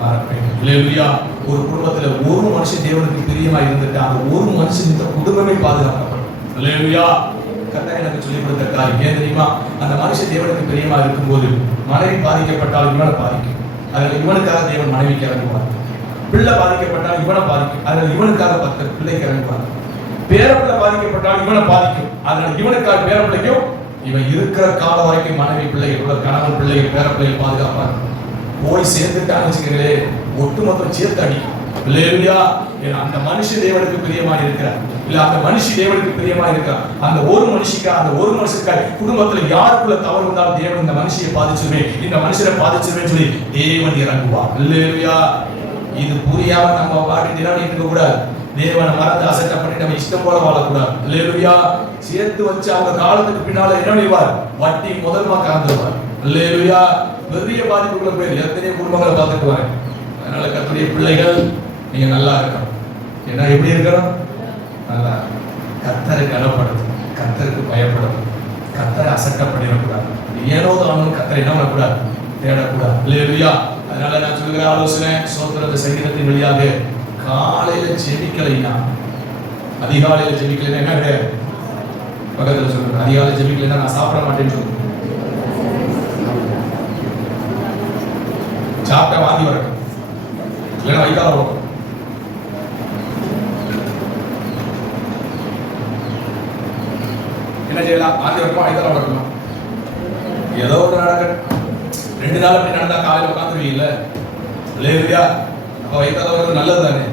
மறப்பேன். அல்லேலூயா. ஒரு குடும்பத்துல ஒரு மனுஷன் தேவனுக்கு பிரியமா இருந்துட்டு அந்த ஒரு மனுஷன் இந்த குடும்பமே பாதுகாக்கப்படும். அல்லேலூயா. கர்த்தர் எனக்கு சொல்லிக் கொடுத்த காரியம் ஏன் தெரியுமா? அந்த மனுஷன் தேவனுக்கு பிரியமா இருக்கும்போது மனைவி பாதிக்கப்பட்டால் இவனை பாதிக்கும், அதனால இவனுக்காக தேவன் மனைவிக்கு இறங்குவார். பிள்ளை பாதிக்கப்பட்டால் இவனை பாதிக்கும், அதனால இவனுக்காக 10 பிள்ளைக்கு இறங்குவார். பேரப்பிள்ளை பாதிக்கப்பட்டால் இவனை பாதிக்கும், அதனால இவனுக்காக பேரப்பிள்ளைக்கும் இவன் இருக்கிற காலம் வரைக்கும் மனைவி பிள்ளைகள் கணவன் பிள்ளைகள் பேரப்பிள்ளைகள் பாதுகாப்பார். போய் சேர்ந்துட்டான்னு வச்சுக்கிறே ஒட்டுமொத்தம் சேர்த்து அடிக்கும். அல்லேலூயா. அந்த மனுஷன் தேவனுக்கு பிரியமா இருக்கிறார், இல்ல அந்த மனுஷி தேவனுக்கு பிரியமா இருக்கிறார். அந்த ஒரு மனுஷிக்கா அந்த ஒரு மனுஷனுக்காக குடும்பத்துல யாருக்குள்ள தவறு இருந்தாலும் தேவன் இந்த மனுஷியை பாதிச்சிருவேன், இந்த மனுஷனை பாதிச்சிருவேன் சொல்லி தேவன் இறங்குவார். அல்லேலூயா. இது புரியாம நம்ம பாடி தினம் இருக்க கூடாது. தேவனை மறந்து அசட்டை பண்ணி நம்ம இஷ்டம் போல வாழக்கூடாது. அல்லேலூயா. சேர்த்து வச்சு அவங்க காலத்துக்கு பின்னால என்ன செய்வார்? வட்டி முதல்மா கறந்துருவார். அல்லேலூயா. பெரிய பாதிப்புக்குள்ள போய் எத்தனையோ குடும்பங்களை பார்த்துட்டு வரேன். அதனால கர்த்தருடைய பிள்ளைகள் நீங்க நல்லா இருக்கணும். ஏன்னா எப்படி இருக்கணும்? நல்லா கர்த்தரை கனப்படுத்து, கர்த்தருக்கு பயப்படணும், கர்த்தரை அசட்டப்படிடக்கூடாது. ஏனோ தானும் கர்த்தரை என்ன பண்ணக்கூடாது, தேடக்கூடாது. இல்லையா? அதனால நான் சொல்லுகிற ஆலோசனை, சோத்திரத்தை சங்கீதத்தின் வழியாக காலையில ஜெபிக்கலைன்னா, அதிகாலையில ஜெபிக்கலைன்னா என்ன கிடையாது. பக்கத்துல சொல்லுங்க, அதிகாலை ஜெபிக்கலைன்னா நான் சாப்பிட மாட்டேன்னு சொல்லுங்க. சாப்பிட்ட வாந்தி வரட்டும், இல்லைன்னா வைக்கால வரும். என்ன செய்யலாம்? வாந்தி வரட்டும், வைக்கால வரட்டும், ஏதோ ஒரு நடக்க. 2 நாள் அப்படி நடந்தா காலையில் உட்காந்துருவீங்கல்ல. இல்லையா? அப்ப வைக்கால வர்றது நல்லது தானே,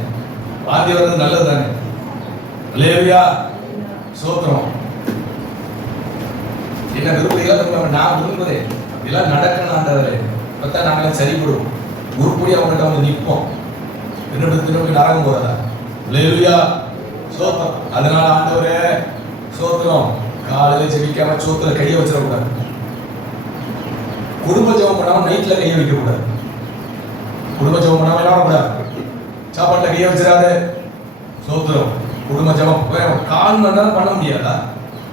வாந்தி வர்றது நல்லது தானே. இல்லையா? சோத்திரம். என்ன விரும்புகிறீங்களா? நான் விரும்புறேன் இதெல்லாம் நடக்கணும் ஆண்டவரே. அப்பதான் நாங்களாம் சரிபடுவோம். உருப்படியா அவங்கள்ட்ட வந்து நிற்போம். திரும்ப நரகம் போறதா? இல்லையா? சோத்திரம். அதனால ஆண்டவரே சோத்திரம். காலையில ஜெபிக்காம சோத்துல கையை வச்சிடக்கூடாது. குடும்ப ஜெபம் பண்ணாம நைட்ல கையை வைக்க கூடாது. குடும்ப ஜெபம் பண்ணாம என்ன பண்ணக்கூடாது? சாப்பாட்டுல கையை வச்சிடாது. சோத்திரம். குடும்ப ஜெபம் 4 மணி நேரம் பண்ண முடியாதா?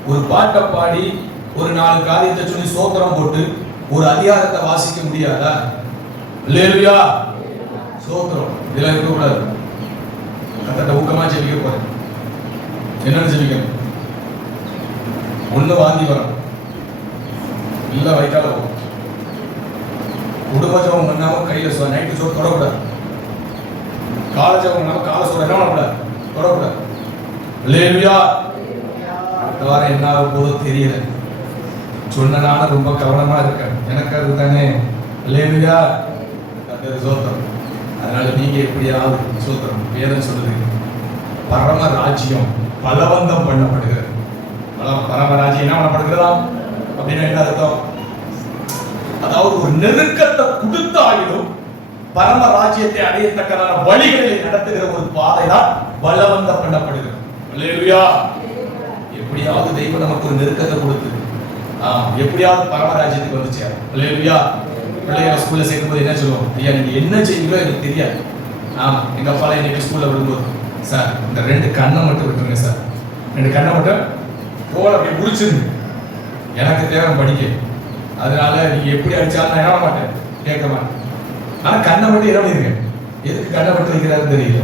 ஒரு பாட்டை பாடி ஒரு 4 காரியத்தை சொல்லி சோத்திரம் போட்டு ஒரு அதிகாரத்தை வாசிக்க முடியாதா? இல்லையா? சோத்திரம். இதெல்லாம் இருக்கக்கூடாது. கர்த்தர்ட்ட ஊக்கமா ஜெபிக்க போறேன். என்னன்னு ஜெபிக்கணும்? ஒண்ணு வாந்தி வரும், இல்ல வைக்கால போகும். குடும்ப ஜெபம் பண்ணாம கையில நைட்டு சோறு தொடக்கூடாது. கால ஜெபம் பண்ணாம கால சோறு என்ன பண்ணக்கூடாது, தொடக்கூடாது. இல்லையா? அடுத்த வாரம் என்ன ஆகும் போதோ தெரியல. சொன்னனால ரொம்ப கவனமா இருக்கேன். எனக்கு அது தானே. இல்லையா? அது சோத்திரம். அதனால நீங்க எப்படியாவது சோத்திரம். வேதம் சொல்லுது, பரம ராஜ்யம் பலவந்தம் பண்ணப்படுகிறது. பரம ராஜ்யம் என்ன பண்ணப்படுகிறதா அப்படின்னு என்ன அர்த்தம்? அதாவது ஒரு நெருக்கத்தை கொடுத்தாலும் பரம ராஜ்யத்தை அடையத்தக்கதான வழிகளை நடத்துகிற ஒரு பாதை தான் பலவந்தம் பண்ணப்படுகிறது. இல்லையா? எப்படியாவது தெய்வம் நமக்கு ஒரு நெருக்கத்தை கொடுத்து எப்படியாவது பரமராஜ்யத்துக்கு வந்துச்சு. இல்லையா? பிள்ளைகளை ஸ்கூல்ல சேர்க்கும்போது என்ன சொல்லுவோம்? ஐயா நீங்க என்ன செய்வீங்களோ எனக்கு தெரியாது. எங்க அப்பால இன்னைக்கு ஸ்கூல்ல விடும்போது, சார் இந்த 2 கண்ணை மட்டும் விட்டுருங்க சார், 2 கண்ணை மட்டும் போல அப்படி முடிச்சிருங்க, எனக்கு தேவை படிக்க. அதனால நீங்க எப்படி அடிச்சாலும் நான் என்ன மாட்டேன், கேட்க மாட்டேன். ஆனா கண்ணை மட்டும் என்ன பண்ணிருக்கேன்? எதுக்கு கண்ணை மட்டும் வைக்கிறாருன்னு தெரியல.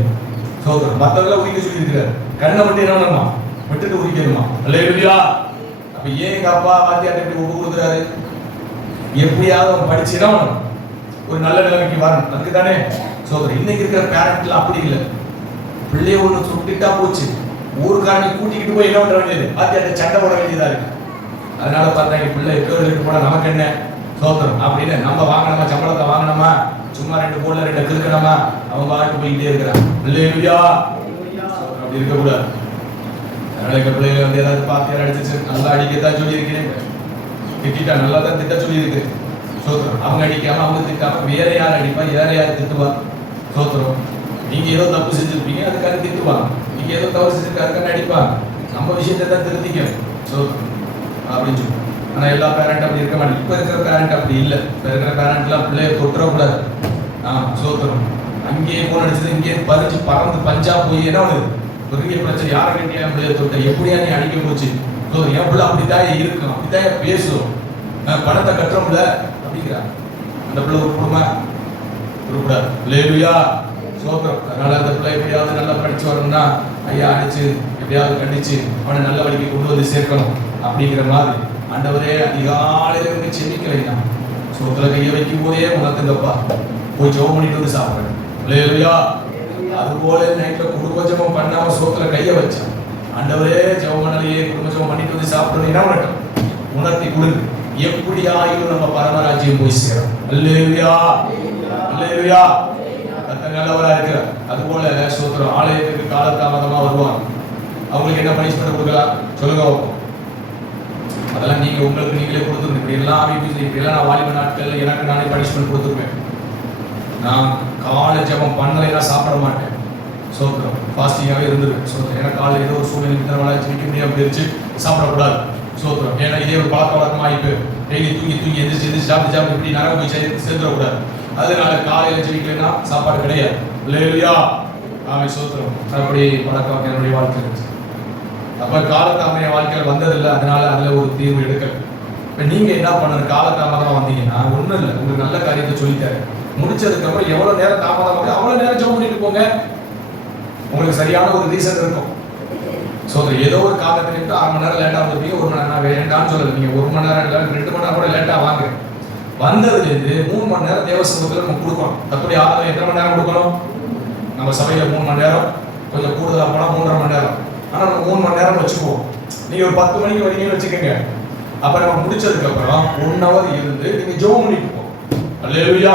சோதரன் மற்றவெல்லாம் உரிக்க சொல்லி இருக்கிறார், கண்ணை மட்டும் என்ன பண்ணணுமா, விட்டுட்டு உரிக்கணுமா. இல்லையா? அப்ப ஏன் எங்க அப்பா வாத்தியார்ட்ட எப்படி ஒப்பு கொடுக்குறாரு? எப்படியாவது அவன் படிச்சுனா ஒரு நல்ல நிலைமைக்கு வரணும், அதுக்கு தானே சோதரன். இன்னைக்கு இருக்கிற பேரண்ட்ல அப்படி இல்லை. பிள்ளைய ஒண்ணு சுட்டுட்டா போச்சு, ஊருக்காரனை கூட்டிக்கிட்டு போய் என்ன பண்ண வேண்டியது, வாத்தியார்ட்ட சண்டை போட வேண்டியதா இருக்கு. அதனால பார்த்தா பிள்ளை எட்டு போனா நமக்கு என்ன சோதரம் அப்படின்னு நம்ம வாங்கணுமா, சம்பளத்தை வாங்கணுமா, சும்மா 2 போர்ல 2 கிறுக்கணுமா, அவன் பாட்டு போயிட்டே இருக்கிறான். இல்லையா? அப்படி இருக்கக்கூடாது. அதனால எங்க பிள்ளைகளை வந்து ஏதாவது பாத்தியார் அடிச்சிச்சு, நல்லா அடிக்கத்தான் சொல்லி இருக்கிறேன், திட்டா நல்லா தான் திட்ட சொல்லி இருக்கு. சோத்திரம். அவங்க அடிக்காம அவங்க திட்டாம வேற யார் அடிப்பா, வேற யார் திட்டுவா. சோத்திரம். நீங்க ஏதோ தப்பு செஞ்சிருப்பீங்க, அதுக்காக திட்டுவாங்க. நீங்க ஏதோ தவறு செஞ்சிருக்க, அதுக்காக அடிப்பாங்க. நம்ம விஷயத்தை தான் திருத்திக்கணும். சோத்திரம் அப்படின்னு சொல்லி. ஆனா எல்லா பேரண்ட் அப்படி இருக்க மாட்டேன். இப்ப இருக்கிற பேரண்ட் அப்படி இல்லை. இப்ப இருக்கிற பேரண்ட்லாம் பிள்ளைய தொட்டுறக்கூடாது. சோத்திரம். அங்கேயே போன் அடிச்சது இங்கே பறிச்சு பறந்து பஞ்சா போய் என்ன ஒண்ணு பெரிய பிரச்சனை. யாரை கேட்டியா என் பிள்ளைய தொட்ட, எப்படியா நீ அடிக்க போச்சு. என் பிள்ளை அப்படித்தான் இருக்கும், அப்படித்தான் பேசும், பணத்தை கட்டுறோம்ல அப்படிங்கிறா. அந்த பிள்ளை உருப்படுமா? உருப்படாது. இல்லையா? சோத்திரம். அதனால அந்த பிள்ளை எப்படியாவது நல்லா படிச்சு வரணும்னா ஐயா அடிச்சு எப்படியாவது கண்டிச்சு அவனை நல்ல வழிக்கு கொண்டு வந்து சேர்க்கணும் அப்படிங்கிற மாதிரி. ஆண்டவரே அதிகாலையில இருந்து சென்னிக்க வைக்கலாம். சோத்துல கையை வைக்கும் போதே உணர்த்துங்கப்பா, போய் ஜெபம் பண்ணிட்டு வந்து சாப்பிடுறேன். இல்லையா? அது போல நைட்ல குடும்ப ஜெபம் பண்ணாம சோத்துல கையை வச்சான். ஆண்டவரே ஜெபம் பண்ணலையே, குடும்ப ஜெபம் பண்ணிட்டு வந்து சாப்பிடுறது என்ன பண்ணட்டும், உணர்த்தி கொடுங்க. எப்படி ஆயிலும் நம்ம பரமராஜ்யம் போய் சேரும். இல்லையா? இல்லையா? நல்லவரா இருக்கிறார். அது போல சோத்திரம். ஆலயத்துக்கு காலதாமதமா வருவாங்க, அவங்களுக்கு என்ன பனிஷ்மெண்ட் கொடுக்கலாம் சொல்லுங்க. அதெல்லாம் நீங்க உங்களுக்கு நீங்களே கொடுத்துருங்க. இப்படி எல்லாம் இப்படி எல்லாம் நான் வாலிப நாட்கள்ல எனக்கு நானே பனிஷ்மெண்ட் கொடுத்துருப்பேன். நான் காலை ஜெபம் பண்ணலைன்னா சாப்பிட மாட்டேன். சோத்திரம். ஃபாஸ்டிங்காகவே இருந்துருவேன். சோத்திரம். ஏன்னா காலையில் ஏதோ ஒரு சூழ்நிலை நிற்க முடியாம போயிடுச்சு, சாப்பிடக்கூடாது. சோத்திரம். ஏன்னா இதே ஒரு பழக்க வழக்கமா ஆயிட்டு டெய்லி தூங்கி எந்திரிச்சு சாப்பிட்டு இப்படி நரம்பு போய் சேர்ந்துடக்கூடாது. அதனால காலையில ஜெபிக்கலைன்னா சாப்பாடு கிடையாது. அல்லேலூயா, ஆமென், ஸ்தோத்திரம். அப்படி பழக்கம் என்னுடைய வாழ்க்கை இருந்துச்சு. அப்ப காலதாமத வாழ்க்கையில் வந்ததில்லை, அதனால அதுல ஒரு தீர்வு எடுக்கல. இப்ப நீங்க என்ன பண்ணணும்? காலதாமதமா வந்தீங்கன்னா ஒண்ணும் இல்லை, உங்களுக்கு நல்ல காரியத்தை சொல்லித்தாரு. முடிச்சதுக்கு அப்புறம் எவ்வளவு நேரம் தாமதமாக அவ்வளவு நேரம் ஜெபம் பண்ணிட்டு போங்க. உங்களுக்கு சரியான ஒரு ரீசன் இருக்கும். ஏதோ ஒரு காலத்திலிருந்து 6 மணி நேரம் லேட்டா வந்துருப்பீங்க, 1 மணி நேரம் வேண்டாம்னு சொல்லல. நீங்க 1 மணி நேரம் இல்லை, 2 மணி நேரம் கூட லேட்டா வாங்க. வந்ததுல இருந்து 3 மணி நேரம் தேவ சமூகத்துல நம்ம கொடுக்கணும். கர்த்தருடைய ஆராதனை எத்தனை மணி நேரம் கொடுக்கணும்? நம்ம சபையில 3 மணி நேரம், கொஞ்சம் கூடுதலா போனா 3.5 மணி நேரம். ஆனா நம்ம 3 மணி நேரம் வச்சுக்குவோம். நீங்க ஒரு 10 மணிக்கு வரீங்கன்னு வச்சுக்கோங்க. அப்ப நம்ம முடிச்சதுக்கு அப்புறம் 1 ஹவர் இருந்து நீங்க ஜெபம் பண்ணிட்டு போங்க. அல்லேலூயா,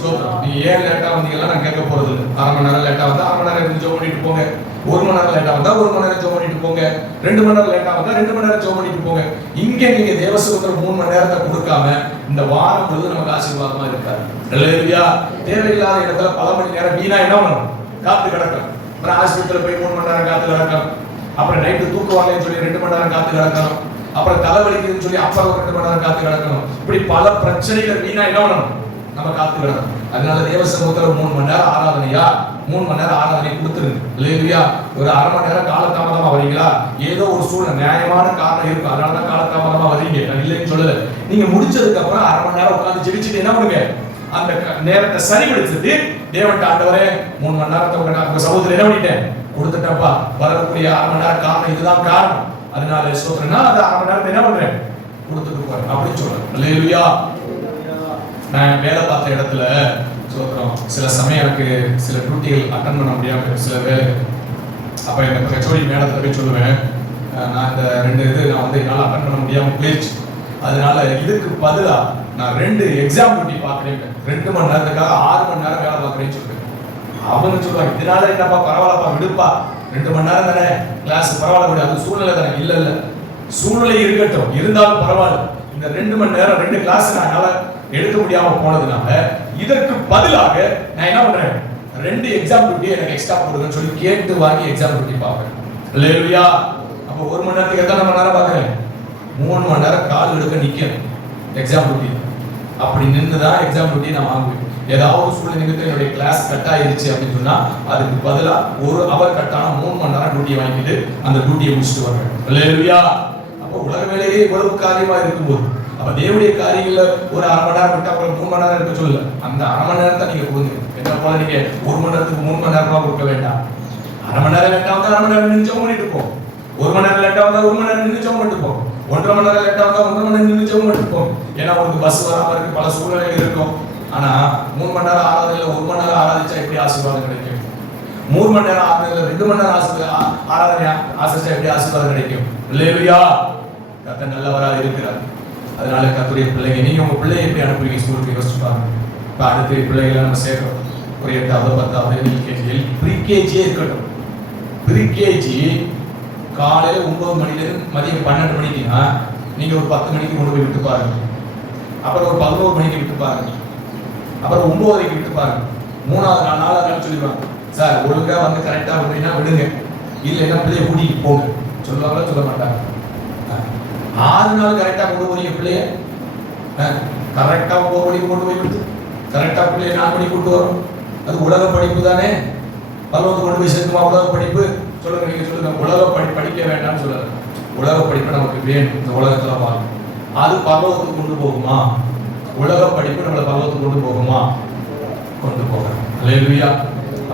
ஸ்தோத்திரம். நீ ஏன் லேட்டா வந்தீங்கன்னா நான் கேட்க போறது இல்லை. 1/2 மணி நேரம் லேட்டா வந்தா 1/2 மணி நேரம் இருந்து ஜெபம் பண்ணிட்டு போங்க. 1 மணி நேரம் லேட்டா வந்தா 1 மணி நேரம் ஜெபம் பண்ணிட்டு போங்க. 2 மணி நேரம் லேட்டா வந்தா 2 மணி நேரம் ஜெபம் பண்ணிட்டு போங்க. இங்க நீங்க தேவசமூகத்துல 3 மணி நேரத்தை கொடுக்காம இந்த வாரம் முழுவதும் நமக்கு ஆசீர்வாதமா இருக்காது. அல்லேலூயா. தேவையில்லாத இடத்துல பல மணி நேரம் வீணா என்ன பண்ணணும்? காத்து கிடக்கணும். அப்புறம் ஆஸ்பத்திரியில போய் 3 மணி நேரம் காத்து கிடக்கணும். அப்புறம் நைட்டு தூக்குவாங்கன்னு சொல்லி 2 மணி நேரம் காத்து கிடக்கணும். அப்புறம் தலைவலிக்குதுன்னு சொல்லி அப்புறம் 2 மணி நேரம் காத்து கிடக்கணும். இப்படி பல பிரச்சனைகள் வீணா என்ன பண்ணணும்? நம்ம காத்து கிடக்கணும். அதனால தேவ சமூகத்துல 3 மணி நேரம் ஆராதனையா, 3 மணி நேரம் ஆராதனை கொடுத்துருங்க. இல்லையா? ஒரு 1/2 மணி நேரம் காலதாமதமா வரீங்களா? ஏதோ ஒரு சூழ்நிலை நியாயமான காரணம் இருக்கும், அதனாலதான் காலதாமதமா வரீங்க. நான் இல்லைன்னு சொல்லல. நீங்க முடிச்சதுக்கு அப்புறம் 1/2 மணி நேரம் உட்கார்ந்து ஜெபிச்சுட்டு என்ன பண்ணுங்க? அந்த நேரத்தை சரிபடுத்திட்டு தேவன்ட்ட, ஆண்டவரே 3 மணி நேரத்தை உங்க சமூகத்துல என்ன பண்ணிட்டேன்? கொடுத்துட்டப்பா. வரக்கூடிய 1/2 மணி நேரம் காரணம் இதுதான் காரணம். அதனால ஸ்தோத்திரம்னா அந்த 1/2 மணி நேரத்தை என்ன பண்றேன்? கொடுத்துட்டு போறேன் அப்படின்னு சொல்றேன். அல்லேலூயா. நான் வேலை பார்த்த இடத்துல சொல்றோம், சில சமயம் எனக்கு சில டியூட்டிகள் அட்டன் பண்ண முடியாம சில வேலைகள். அப்ப எனக்கு ஹெச்ஓடி மேடத்துல போய் சொல்லுவேன், நான் இந்த 2 நான் வந்து என்னால் அட்டன் பண்ண முடியாம போயிடுச்சு. அதனால இதுக்கு பதிலா நான் 2 எக்ஸாம் டியூட்டி பார்க்குறேன். 2 மணி நேரத்துக்காக 6 மணி நேரம் வேலை பார்க்குறேன்னு சொல்றேன். அவங்க சொல்லுவாங்க, இதனால என்னப்பா, பரவாயில்லப்பா, விடுப்பா, 2 மணி நேரம் தானே கிளாஸ், பரவாயில்ல விடு, அது சூழ்நிலை தானே. இல்ல இல்ல, சூழ்நிலை இருக்கட்டும், இருந்தாலும் பரவாயில்ல. இந்த 2 மணி நேரம் 2 கிளாஸ் என்னால எடுக்க முடியாம போனதுனால இதற்கு பதிலாக நான் என்ன பண்றேன்? 2 எக்ஸாம் டியூட்டி எனக்கு எக்ஸ்ட்ரா கொடுங்கன்னு சொல்லி கேட்டு வாங்கி எக்ஸாம் டியூட்டி பார்ப்பேன். அல்லேலூயா. அப்ப 1 மணி நேரத்துக்கு எத்தனை மணி நேரம் பார்க்கறேன்? 3 மணி நேரம் கால் எடுக்க நிக்கணும் எக்ஸாம் டியூட்டி. அப்படி நின்றுதான் எக்ஸாம் டியூட்டி நான் வாங்குவேன். ஏதாவது சூழ்நிலை நிமித்தம் என்னுடைய கிளாஸ் கட் ஆயிருச்சு அப்படின்னு சொன்னா அதுக்கு பதிலா 1 ஹவர் கட்டான 3 மணி நேரம் டியூட்டி வாங்கிட்டு அந்த டியூட்டியை முடிச்சுட்டு வருவேன். அல்லேலூயா. அப்ப உலக வேலையே இவ்வளவு காரியமா இருக்கும்போது அப்ப தேவனுடைய காரியங்கள்ல ஒரு 1/2 மணி நேரம் விட்டு அப்புறம் 3 மணி நேரம் இருக்க சொல்லல. அந்த 1/2 மணி நேரத்தை நீங்க கொடுங்க. என்ன போல நீங்க 1 மணி நேரத்துக்கு 3 மணி நேரமா கொடுக்க வேண்டாம். 1/2 மணி நேரம் லேட்டா வந்தா 1/2 மணி நேரம் நின்று ஜெபம் பண்ணிட்டு இருப்போம். 1 மணி நேரம் லேட்டா வந்தா 1 மணி நேரம் நின்று ஜெபம் பண்ணிட்டு இருப்போம். 1.5 மணி நேரம் லேட்டா வந்தா 1.5 மணி நேரம் நின்று ஜெபம் பண்ணிட்டு இருப்போம். ஏன்னா உங்களுக்கு பஸ் வராம இருக்கு, பல சூழ்நிலைகள் இருக்கும். ஆனா 3 மணி நேரம் ஆராதனையில 1 மணி நேரம் ஆராதிச்சா எப்படி ஆசீர்வாதம் கிடைக்கும்? 3 மணி நேரம் ஆராதனையில 2 மணி நேரம் ஆராதனை ஆசிரிச்சா எப்படி ஆசீர்வாதம் கிடைக்கும்? அல்லேலூயா. கர்த்தர் நல்லவரா இருக்கிறார். அதனால கர்த்தருடைய பிள்ளைங்க, நீங்க உங்க பிள்ளையை எப்படி அனுப்புவீங்க ஸ்கூலுக்கு யோசிச்சு பாருங்க. இப்ப அடுத்த பிள்ளைகளை நம்ம சேர்க்கிறோம். ஒரு 8வது 10வது எல்கேஜி ப்ரீகேஜியே இருக்கட்டும். ப்ரீகேஜி காலையில 9 மணிலேருந்து மதியம் 12 மணிக்குன்னா நீங்க ஒரு 10 மணிக்கு கொண்டு போய் விட்டு பாருங்க. அப்புறம் ஒரு 11 மணிக்கு விட்டு பாருங்க. அப்புறம் 9:30 விட்டு பாருங்க. 3வது நாள் 4வது நாள் சொல்லிடுவாங்க, சார் ஒழுங்கா வந்து கரெக்டா விடுறீங்கன்னா விடுங்க, இல்லைன்னா பிள்ளைய கூட்டிட்டு போங்க. சொல்லுவாங்களா? சொல்ல மாட்டாங்க. 6 நாள் கரெக்டா கொண்டு போறீங்க பிள்ளைய, கரெக்டா 9 மணிக்கு கொண்டு போய் விட்டு கரெக்டா பிள்ளைய 4 மணிக்கு கொண்டு வரும். அது உலக படிப்பு தானே. 11 கொண்டு போய் சேர்க்குமா உலக படிப்பு? சொல்லுங்க, நீங்க சொல்லுங்க. உலக படிக்க வேண்டாம்னு சொல்லல. உலக படிப்பு நமக்கு வேணும், இந்த உலகத்துல வாங்க. அது பரலோகத்துக்கு கொண்டு போகுமா? உலக படிப்பு நம்மளை பரலோகத்துக்கு கொண்டு போகுமா? கொண்டு போகணும். அல்லேலூயா.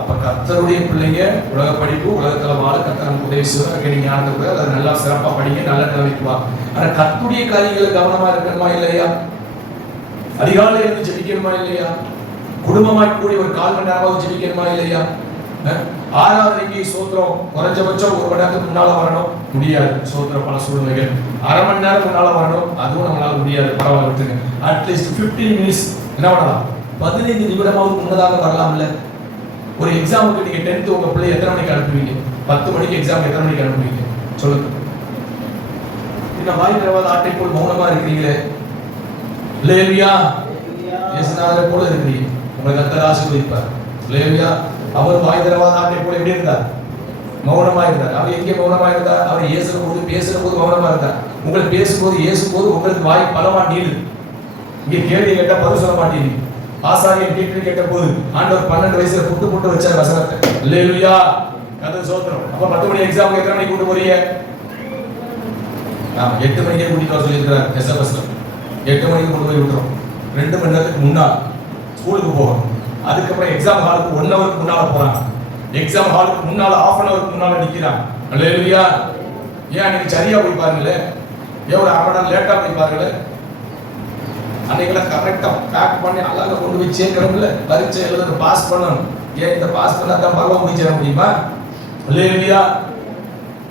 அப்ப கர்த்தருடைய பிள்ளைங்க உலக படிப்பு, உலகத்துல வாழ கர்த்தர் நமக்கு உதவி செய்வார். நீங்க ஞானத்துக்கு அதை நல்லா சிறப்பா படிங்க, நல்ல நிலைக்கு வா. ஆனா கர்த்தருடைய காரியங்களை கவனமா இருக்கணுமா இல்லையா? அதிகாலையில இருந்து ஜெபிக்கணுமா இல்லையா? குடும்பமாய் கூடி ஒரு 1/4 மணி நேரமாவது ஜெபிக்கணுமா இல்லையா? ஆராதனைக்கு சோத்திரம் குறைஞ்சபட்சம் 1 மணி நேரத்துக்கு முன்னால வரணும், முடியாது. சோத்திரம் பல சூழ்நிலைகள் 1/2 மணி நேரம் முன்னால வரணும், அதுவும் நம்மளால முடியாது. பரவாயில்ல விட்டுங்க. அட்லீஸ்ட் 15 மினிட்ஸ் என்ன பண்ணலாம்? 15 நிமிடமாவது முன்னதாக வரலாம்ல. ஒரு எக்ஸாமுக்கு நீங்க 10th உங்க பிள்ளை எத்தனை மணிக்கு அனுப்புவீங்க? 10 மணிக்கு எக்ஸாம் எத்தனை மணிக்கு அனுப்புவீங்க? சொல்லுங்க. இந்த வாய் திறவாத ஆட்டை போல் மௌனமா இருக்கிறீங்களே. அல்லேலூயா. இயேசுநாதரை போல இருக்கிறீங்க. உங்களை கர்த்தர் ஆசீர்வதிப்பார். அல்லேலூயா. அவர் வாய் திறவாத ஆட்டை போல எப்படி இருந்தார்? மௌனமா இருந்தார். அவர் எங்கே மௌனமா இருந்தார்? அவர் பேசுற போது மௌனமா இருந்தார். உங்களுக்கு பேசும்போது ஏசும்போது உங்களுக்கு வாய் பலமா நீளுது. இங்கே கேள்வி கேட்டா பதில் சொல்ல மாட்டீங்க. ஆசாரியன் கேட்ட போது ஆண்டவர் 12 வயசுல புட்டு வச்சார் வசனத்தை. அல்லேலூயா, கதை சோத்திரம். அப்ப 10 மணி எக்ஸாம் எத்தனை மணிக்கு கூட்டு போறீங்க? 8 மணிக்கே கூட்டிட்டு வர சொல்லியிருக்கிறார் எஸ்எம்எஸ்ல. 8 மணிக்கு கொண்டு போய் விட்டுரும். 2 மணி நேரத்துக்கு முன்னால் ஸ்கூலுக்கு போகணும். அதுக்கப்புறம் எக்ஸாம் ஹாலுக்கு 1 ஹவருக்கு முன்னால போறாங்க. எக்ஸாம் ஹாலுக்கு முன்னால 1/2 ஹவருக்கு முன்னால நிக்கிறாங்க. அல்லேலூயா. ஏன் நீங்க சரியா போய் பாருங்களே, ஏன் ஒரு 1/2 மணி நேரம் லேட்டா போய் பாருங்களே. அன்னைக்கெல்லாம் கரெக்டா பேக் பண்ணி அழகா கொண்டு போய் சேர்க்கணும்ல. பரீட்சை எழுத பாஸ் பண்ணணும். ஏன் இந்த பாஸ் பண்ணா தான் பரவாயில்ல போய் சேர முடியுமா? அல்லேலூயா.